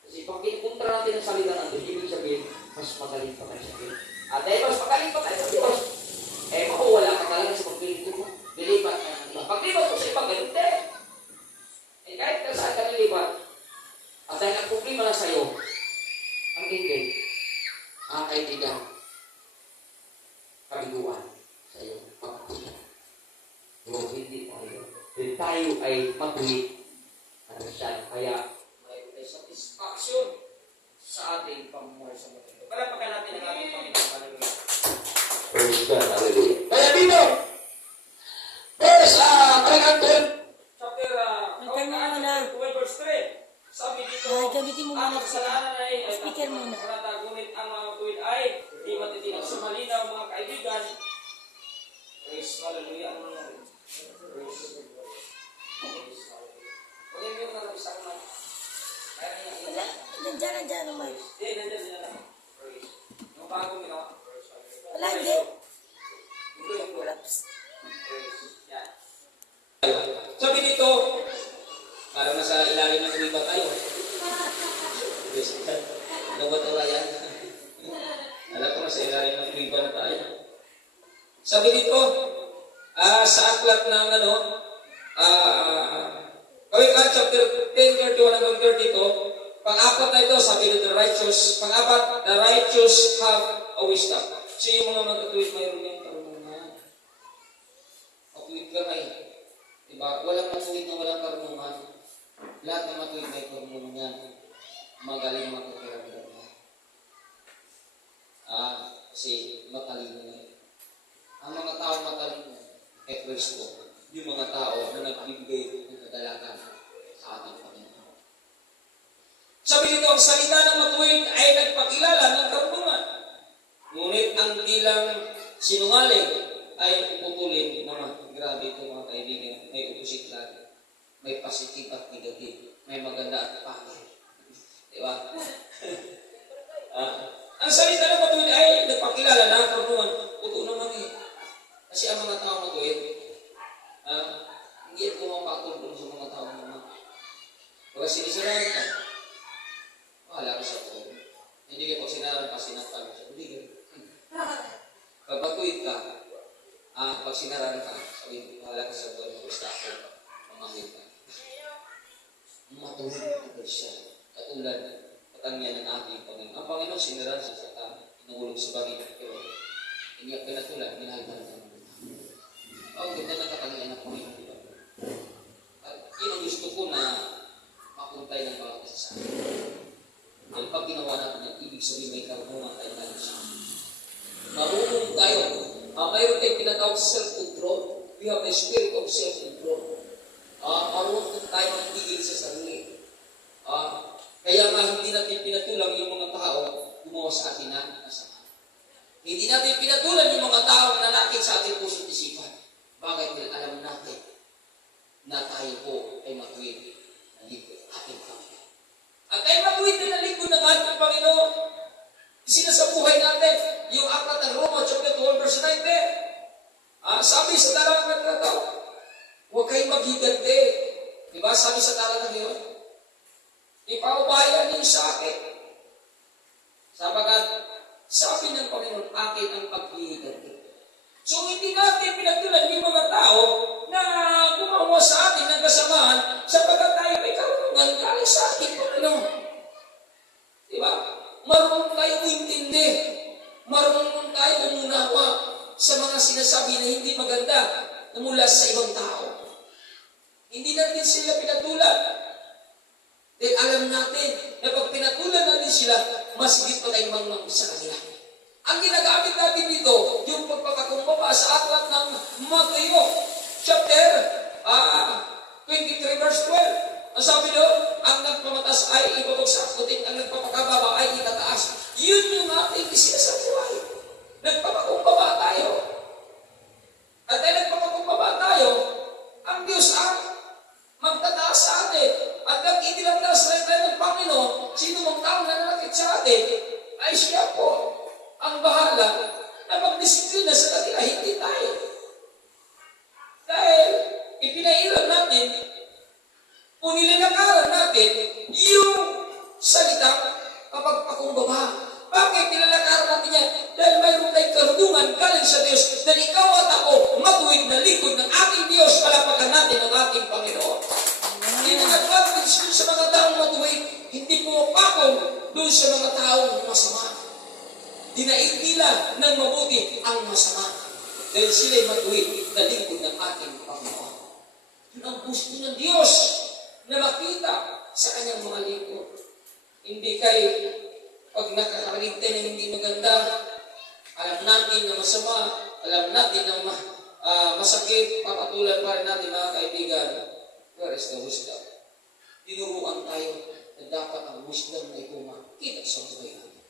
Kasi pag kinukontra natin ang salita natin, ibig sabihin, mas magaling pa tayo sa Diyos. At dahil mas magaling pa tayo sa Diyos, mawala ka talaga sa pagpilito mo. Lilipat ka ng iba. Paglipat mo sa ibang ganun din. Kahit ka saan ka nilipat, at dahil ang problema lang sa'yo, ang hindi, ang kaibigan, kabiguan sa'yo, pagpapagod. O hindi tayo. Dahil tayo ay matuwid. Ano siya? Kaya, may satisfaction sa ating pamumuhay sa mundo. Palapakan natin ang ating Panginoon. Hallelujah. Praise God. Hallelujah. Kaya dito, verse, Chapter, verse 3. Sabi dito, gamitin mo ang muna kasalanan ay speaker muna. ngunit ang mga tuwid ay di matitinag sa malinaw, mga kaibigan. Praise, hallelujah. Ano nangyari? Praise. Huwag yung nalapisan naman. Nandiyan naman. Hindi, nandiyan sila lang. Praise. Yung bago nila. Wala, hindi. Praise. Yan. Sabi dito, parang nasa ilalim ng uliba tayo. Yes. Ano ba ito, Ryan? Alam ko nasa ilalim ng uliba na tayo. Sabi dito, sa aklat ng Kawikaan chapter 10, 31 hanggang 32, pang-apat na ito, sabi dito, pang-apat, the righteous have a wisdom. So yung mga magkatuwid, mayroon yung karunungan. Matuwid ka ngayon. Diba? Walang matuwid na walang karunungan. Lahat ng matuwid may karunungan. Magaling magkakiramdam na. Kasi matalino na yun. Ang mga tao matalino ay Kristo. Yung mga tao na nagbibigay ng kadalakan sa ating Panginoon. Sabi dito, ang salita ng matuwid ay nagpakilala ng karunungan. Ngunit ang bilang sinungaling ay pupulin naman. Grabe ito mga kaibigan. May opposite lagi. May positive at negative. May maganda at pangit. Diba? Ang salita ng matuwid ay nagpakilala ng karunungan. Totoo naman eh. Kasi ang mga tao matuwid, hindi ito mapatulong sa mga tao naman. Pagka sinisiraan ka, mahala ka sa buhay. Hindi ka pag sinaraan ka, sinapal ka. Hindi ka. Pag matuwid ka, pag sinaraan ka, sabi, mahala ka sa buhay, mag-stop ka, mamamit ka. Matuwid ka siya. Katulad, katangyan ng ating Panginoon. Ang Panginoon, sinaraan siya sa tao, inulog sa bagay. Pero, hindi ka pinatulan, minahal ka. Ganda na katangyan ng Panginoon. At yun ang gusto ko na mapuntay ng bawat isa sa akin. Dahil pag ginawa natin yan, ibig sabihin may karunungan tayo tayo sa akin. Marunong tayo. Mayroon tayong tinatawag self-control. We have a spirit of self-control. Marunong tayo magpigil sa sarili. Kaya nga hindi natin pinatulang yung mga tao gumawa sa atin ng masama. Hindi natin pinatulan yung mga tao na nanakit sa ating puso't isipan. Bakit? Dahil alam natin na tayo po ay matuwid na likod ating Panginoon. At tayo matuwid na likod ng ating Panginoon. Isinasabuhay natin yung aklat ng Roma chapter 12 verse 19. Sabi sa talatang na ito, huwag kayong maghiganti. Diba? Sabi sa talatang yun, ipaubayan niyo sa akin. Sabagat sabi ng Panginoon, akin ang paghihiganti. So, hindi natin pinagtulan yung mga tao na gumawa sa atin ng kasamaan sapagkat tayo may karunungan galing sa atin, Panginoon. Diba? marunong tayo umintindi, marunong tayo umunawa sa mga sinasabi na hindi maganda na mula sa ibang tao. Hindi natin sila pinatulan. Dahil alam natin na pag pinatulan natin sila, mas higit pa tayong mangmang sa kanila. Ang ginagamit natin dito, yung pagpapakakumbaba sa aklat ng Mateo, chapter 23 verse 12. Ang sabi doon, ang nagpamatas ay ibabag sa akutin, ang nagpapakababa ay itataas. Yun yung ating isinasabuhay. Nagpapakumbaba tayo. At dahil nagpapakumbaba tayo, ang Diyos ang magtataas sa atin. At nang itilandas na tayo ng Panginoon, sino mang taong nananakit sa atin, ay siya po ang bahala na magdisiplina sa kanila, hindi tayo. Dahil ipinairal natin, o nilalakaran natin, yung salita kapagpakumbaba. Bakit nilalakaran natin yan? Dahil mayroon tayong karunungan galing sa Diyos, dahil ikaw at ako matuwid na likod ng ating Diyos, palapakan natin ang ating Panginoon. Hindi nag-advantage dun sa mga taong matuwid, hindi pumapakong dun sa mga taong masama. Dinaig nila ng mabuti ang masama. Dahil sila'y matuwid na likod ng ating Panginoon. Yun ang gusto ng Diyos na makita sa kanyang mga lingkod. Hindi kay pag nakakarinig na hindi maganda, alam natin na masama, alam natin na masakit, papatulan pa rin natin mga kaibigan. Where is the wisdom? Tinuruan tayo na dapat ang wisdom na ito makita sa buhay natin.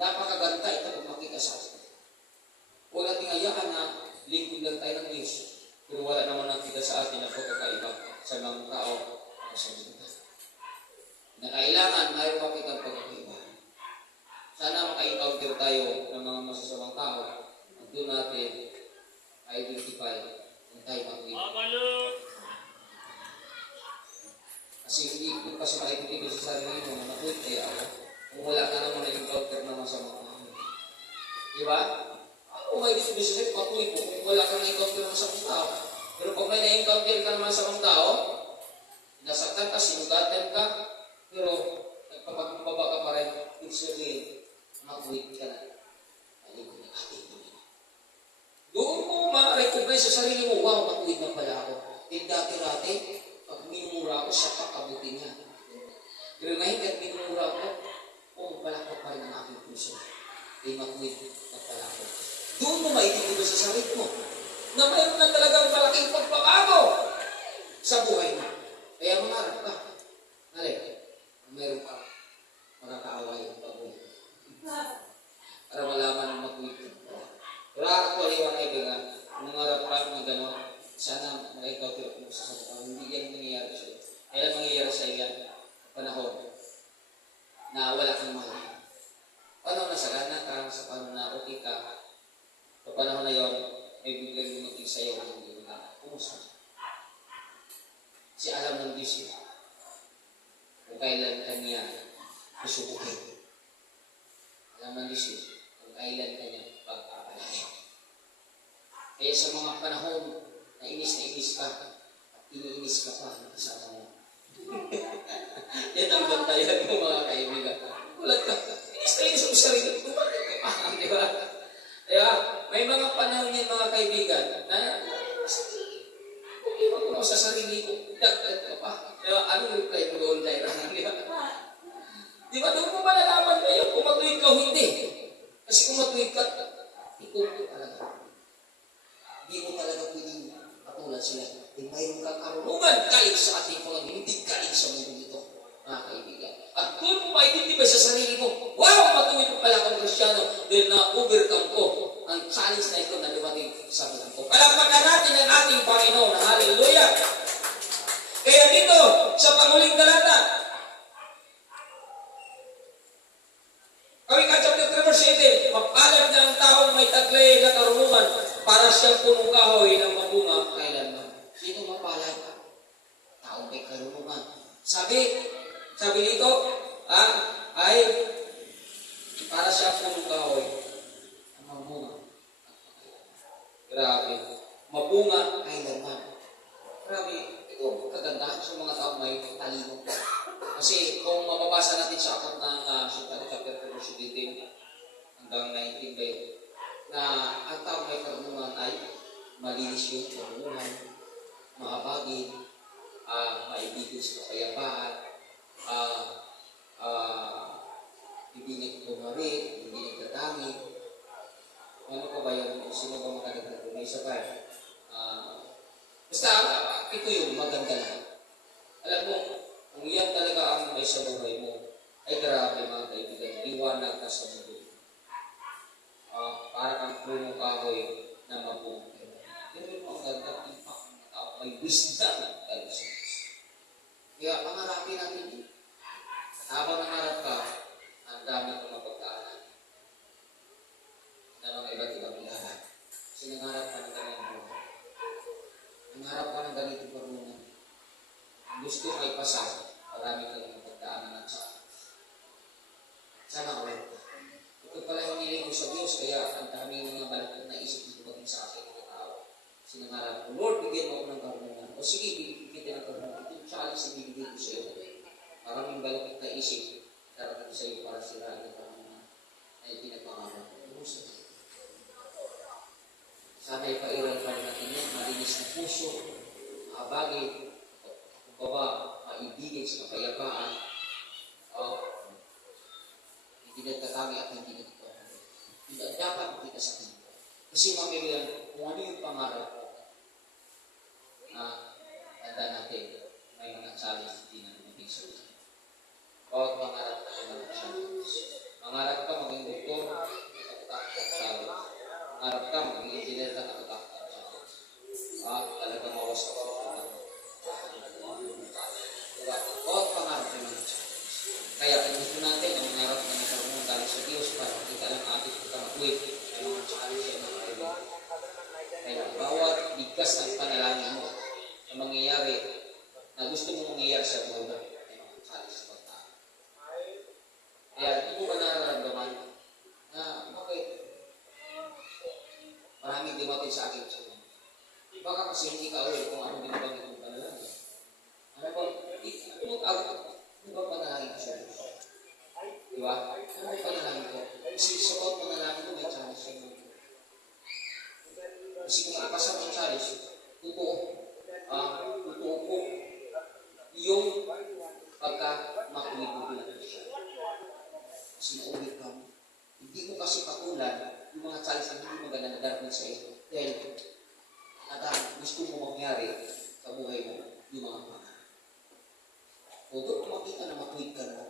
Napakaganda ito kung makita sa atin. Huwag natin hayaan na lingkod lang tayo ng Diyos. Pero wala naman nakita sa atin na pagkakaiba sa mga tao o sa mundo. Na kailangan mayroon makita ang pagkakaiba. Sana maka-encounter tayo ng mga masasamang tao at doon natin identify kung tayo makikita. Kasi hindi ko kasi makikita sa sarili mo na nakulit kaya ako kung wala ka naman na-encounter na masamang tao. Diba? Ako may disibisip, patuloy po kung wala ka na-encounter na masamang tao. Pero kung may na-encounter ka na masamang tao, nasaktan ka, sinugatan ka, pero nagpapagbaba ka pa rin, ibig makulit ka na. Ayun ko na ating Panginoon. Doon mo ma-recognize sa sarili mo, wow, makulit na pala ako. Dati-dati, pag minumura ako, siya pakabuti niya. Pero ngayon, kahit minumura ako, palakpak pa rin ang aking puso. Makulit na pala ako. Doon mo maititiba sa sarili mo na mayroon na talagang malaking pagbabago sa buhay mo. Kaya mangarap ka. Mayroon ka makakaaway ang pag-uwi. Para malaman ang mag-uwi. Pero actually, mga kaibigan, nangarap ka ng gano'n, sana makikautir mo sa kapatid. Hindi yan nangyayari sa iyo. Kailan mangyayari sa iyo panahon na wala kang mahal. Panahon na sagana ka, sa panahon na okay ka, sa panahon na yon, may biglang dumating sa iyo ng hindi na kumusta. Kasi alam ng Diyos yun. Kung kailan kanya susubukin. Alam ng Diyos yun. Kung kailan kanya pag-aalayan. Kaya sa mga panahon na inis ka, at iniinis ka pa ng kasama mo. Yan ang bantayan mo mga kaibigan. Ulat ka. Inis mo sa sarili. Tumating ka pa. Di ba? Kaya may mga panahon yan mga kaibigan na problema ko sa sarili ko. Dagdag ka pa. Kaya ano yung reply mo doon, Jaira? Di ba? Di ba doon mo malalaman kayo kung matuwid ka o hindi? Kasi kung matuwid ka, ikaw ko talaga. Hindi mo talaga pwedeng katulad sila. Di mayroon kang karunungan galing sa ating Panginoon, hindi galing sa mundo nito, mga kaibigan. At doon mo ma-identify sa sarili mo, wow, matuwid ko pala akong Kristyano dahil na-overcome ko ang challenge na ito na dumating sa bulan ko. Palakpakan natin ang ating Panginoon. Hallelujah! Kaya dito, sa panghuling talata, Kawika chapter 3 verse 18, mapalad na ang taong may taglay na karunungan para siyang punong kahoy ng mabunga kailanman. Dito mapalad ka. Taong may karunungan. Sabi dito, ay para siyang punong kahoy ng mabunga. Grabe. Mabunga kailanman. Grabe. Ito kagandahan sa mga taong may talino. Kasi kung mababasa natin sa aklat ng chapter 3 hanggang 19 ba yun, na ang taong may karunungan ay malinis yung karunungan, mahabagin, maibigin sa kapayapaan, hindi nagtumarit, hindi nagtatangin. Ano pa ba yun? Sino ba makadagdag? May isa pa. Basta, ito yung maganda lang. Alam mo, kung yan talaga ang may sa buhay mo, ay grabe mga kaibigan, liwanag ka sa mundo. Para kang punong kahoy na mabungkay. Pero mo ang ganda, impact ng tao, may wisdom ng kalusunod. Kaya pangarapin natin yun. Habang nangarap ka, ang dami kong mapagdaanan na mga iba't ibang ilahan. Kasi nangarap ka ng ganitong buhay. Nangarap ka ng ganitong karunungan. Gusto mo ipasa, marami kang mapagdaanan at sana ulit. Ito pala yung niling ko sa Diyos, kaya ang daming mga balakot na isip ko pagdating sa akin ng tao. Sinangarap ko, Lord, bigyan mo ako ng karunungan. O sige, bigyan ng karunungan. Itong challenge na bibigyan ko sa iyo. Maraming balakot na isip, darating sa iyo para siraan ng karunungan na ipinagpangarap ko. Sana ipairal pa rin natin yun, malinis na puso, mahabagin, baba, maibigin sa kapayapaan, hindi nagtatangi at hindi nagtatangi. Hindi dapat makita sa akin. Kasi mamilihan, kung ano yung pangarap ko, tanda natin, may mga challenge hindi na naging sabihin. Bawat pangarap ka ng mga challenge. Mangarap ka maging doktor, natatakot ang challenge. Mangarap ka maging engineer ka, natatakot ang challenge. Talaga mawasak ka. Bawat pangarap ay mga challenge. Kaya kung gusto natin ang mangarap na nagkaroon galing sa Diyos para makita lang ating pagkamatuwid ay mga challenge ay mga kaibigan. Kaya bawat bigkas ng panalangin mo na mangyayari na gusto mo mangyayari sa buhay ay mga challenge sa pagkaan. Kaya hindi mo ba nararamdaman na bakit maraming dumating sa akin sa mga. Baka kasi hindi ka ulit kung ano binabanggit mo panalangin. Ano ba? Ano ba panalangin ko sa Diyos? Diba? Ano ba panalangin ko? Kasi sa bawat panalangin ko may challenge sa mga. Kasi kung ipasa mo challenge, totoo po yung pagka-makulit mo bilang siya. Kasi naulit ka mo. Hindi mo kasi patulan yung mga challenge na hindi maganda na darating sa iyo. Dahil gusto mo mangyari sa buhay mo yung mga pangarap. Huwag makita na matuwid ka na.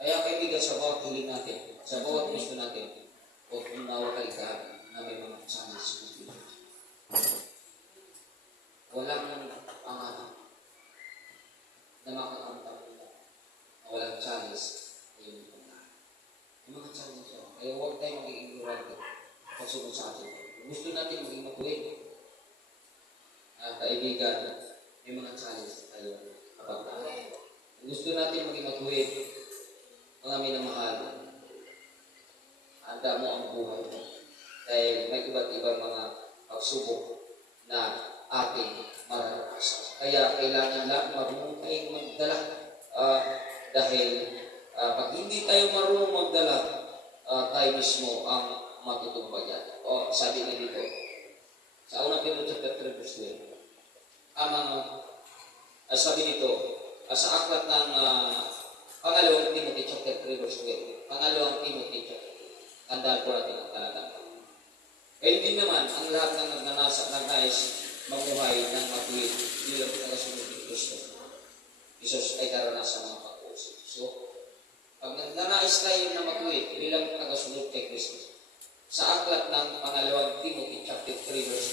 Kaya kaibigan sa bawat hiling natin, sa bawat gusto natin, huwag unawa kaligahan na may mga challenge sa buhay. Walang pangarap na makakamta mo na walang challenge ay yung pangarap. Yung mga challenge yun. Kaya huwag tayo maging ignorante pagsunod sa atin. Gusto natin maging matuwid. Kaibigan, may mga challenge tayo kapag tayo. Gusto natin maging matuwid, mga minamahal, handa mo ang buhay mo. Dahil may iba't ibang mga pagsubok na ating maranasan. Kaya kailangan lang marunong tayong magdala. Dahil pag hindi tayo marunong magdala, tayo mismo ang matutumbayan. Sabi na dito, sa unang Pedro chapter 3 verse 12, sabi dito, sa aklat ng pangalawang Timothy chapter 3 verse 12, pangalawang Timothy chapter 3, tandaan po natin ang talagang. Kaya din naman, ang lahat ng nagnais mamuhay ng matuwid bilang tagasunod ni Kristo. Isos ay daranasan ng mga pag-uusap. So, pag nagnanais tayo na matuwid bilang tagasunod kay Kristo, sa aklat ng pangalawang Timothy chapter 3 verse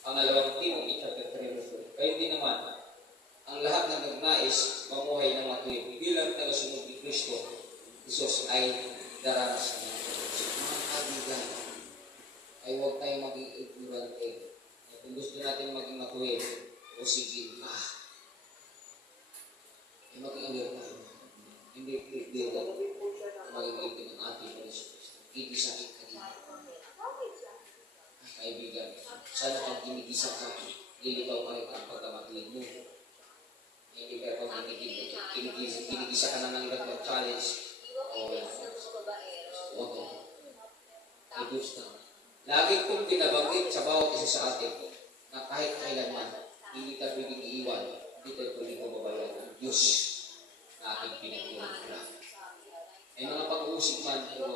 12, pangalawang Timothy chapter 3 verse 12, kayo din naman, ang lahat ng nagnais mamuhay ng matuwid bilang tagasunod ni Kristo, Isos ay daranasan ng mga pag-uusap. Mga kaibigan, ay huwag tayong maging ignorante. Kung gusto natin maging matuwid, o sige, ay maging aware tayo. Hindi lang magiging ng ating Kristo. Hindi sa akin kanina. Kaibigan, sana pag ginigisa ka, lilitaw ka rin ang pagkamatuwid mo. Hindi ka pag ginigisa ka na ng iba't challenge, o wala. Diyos na. Lagi kong binabanggit sa bawat isa sa atin na kahit kailanman, hindi ka pwedeng iiwan, hindi ka pwedeng mababayan ng Diyos na ating pinagkailangan. Ay mga pag-uusig man, pero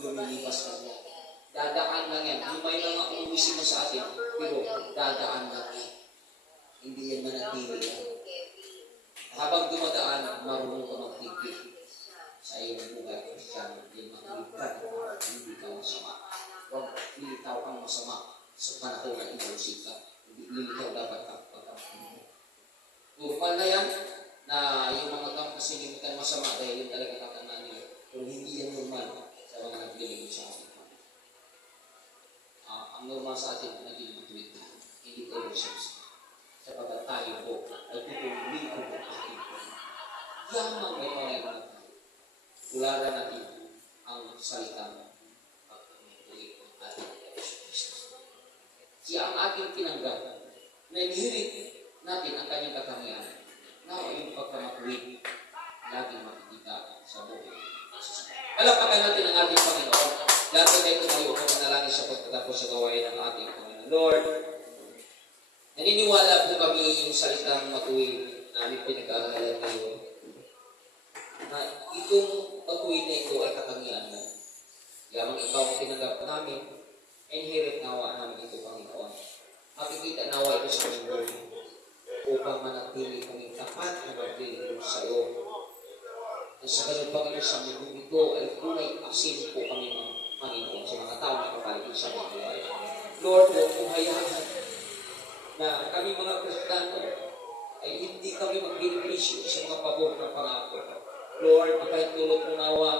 lumilipas lang yan. Dadaan lang yan. Yung may mga uusig mo sa atin, pero dadaan lang yan. Hindi yan manatili yan. Habang dumadaan, marunong ka magtigil sa iyong buhay Kristiyan, hindi makikita hindi ka masama. Huwag lilitaw ang masama sa panahon na inuusig ka. Hindi lilitaw dapat ang pagkakas. Normal na yan na yung mga kasilimutan masama dahil yun talaga katangan nila. Pero hindi yan normal sa mga naglilingkod sa atin. Ang normal sa atin na naging matuwid na, hindi tayo siyos. Sapagat tayo po ay tutuloy ko po ating po. Yamang may Panginoon. Tularan natin ang salitang pagpapatuloy ng ating Kristo. Siya ang ating tinanggap na inihirit natin ang kanyang katangian na yung pagkamatuwid laging makikita sa buhay. Palapakan natin ang ating Panginoon. Lahat tayo tumayo kung manalangin sa pagtatapos sa gawain ng ating Panginoon. Lord, naniniwala po kami yung salitang matuwid na aming pinag-aaralan ngayon na itong patuwid na ito ay katangian mo. Yamang ikaw ang tinanggap namin, inherit nawa namin ito, Panginoon. Makikita nawa ito sa mundo upang manatili kami tapat na magpili sa iyo. At sa ganun, Panginoon, sa mundo ito ay tunay asin po kami, Panginoon, sa mga tao na kapaligid sa mundo. Lord, huwag mong hayaan na kami mga Kristiyano ay hindi kami mag-beneficio sa mga pabor ng pangako. Lord, mapahintulot mo nawa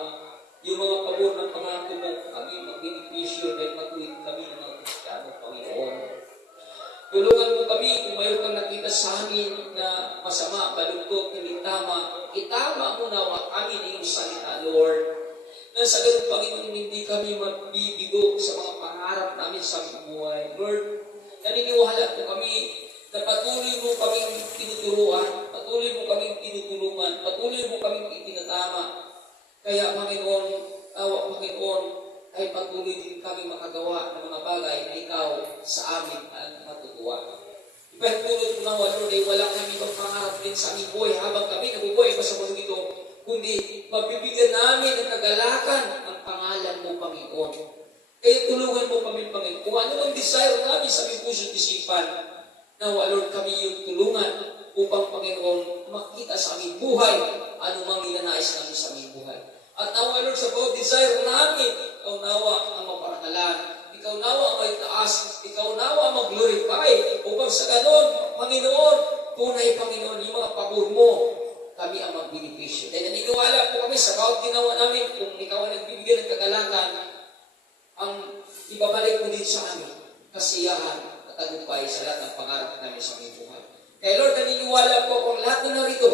yung mga pabor ng pangako mo, kami mag-beneficio dahil matuwid kami ng mga Kristiyano, Panginoon. Tulungan mo kami kung mayroon kang nakita sa amin na masama, balugtog, hindi tama. Itama mo nawa kami ng iyong salita, Lord. Na sa ganun, Panginoon, hindi kami magbibigo sa mga pangarap namin sa buhay. Lord, naniniwala po kami na patuloy mo kaming tinuturuan, patuloy mo kaming tinutulungan, patuloy mo kaming itinatama. Kaya, Panginoon, awa, Panginoon, ay patuloy din kami makagawa ng mga bagay na ikaw sa amin ang matutuwa. Ipahintulot mo na, Lord, ay wala kami magpangarap din sa aming buhay habang kami nabubuhay pa sa mundo ito, kundi mabibigyan namin ng kagalakan ang pangalan mo, Panginoon. Kaya tulungan mo kami, Panginoon. Kung ano ang desire namin sa aming puso at isipan, na Lord, kami yung tulungan upang, Panginoon, makita sa aming buhay anumang ninanais namin sa aming buhay. At nawa, Lord, sa bawat desire namin, ikaw nawa ang maparangalan, ikaw nawa ang may taas, ikaw nawa ang mag-glorify, upang sa ganon, Panginoon, tunay, Panginoon, yung mga pabor mo, kami ang mag-beneficio. Dahil naniniwala po kami sa bawat ginawa namin, kung ikaw ang nagbibigyan ng kagalakan, ang ibabalik mo din sa amin, kasiyahan, tagumpay sa lahat ng pangarap namin sa aming buhay. Kaya Lord, naniniwala po kung lahat na narito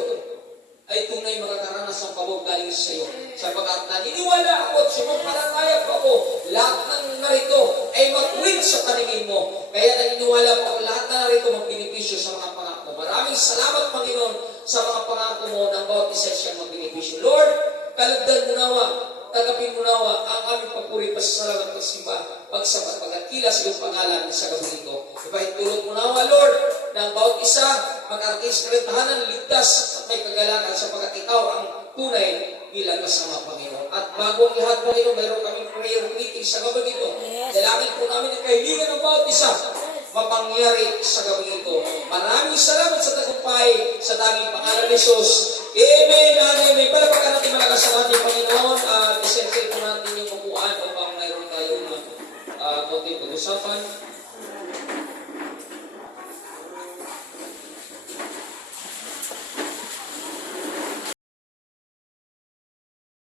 ay tunay makakaranas ng pabor galing sa iyo. Sapagkat naniniwala ako at sumampalataya po ako, lahat ng narito ay mag-win sa paningin mo. Kaya naniniwala po kung lahat na narito mag-beneficio sa mga pangako. Maraming salamat, Panginoon, sa mga pangako mo ng bawat isa siyang mag-beneficio. Lord, kalugdan mo nawa, tagapin mo nawa ang aming papuri, pasasalamat, pagsimba, pagsabat, pagkakila sa iyong pangalan sa gabi ito. Ipahintulot mo nawa, Lord, na ang bawat isa mag-artis kalitahanan, ligtas at may kagalakan sapagkat ikaw ang tunay bilang kasama, Panginoon. At bago ang lahat, Panginoon, mayroon kaming prayer meeting sa gabi ito. Dalangin po namin ang kahilingan ng bawat isa mapangyari sa gabi ito. Maraming salamat sa tagumpay sa daming pangalan ni Jesus. Amen. Amen. Palapakan natin malakas sa ating Panginoon at isensil po natin yung mabuuan upang mayroon tayong konting pag-usapan.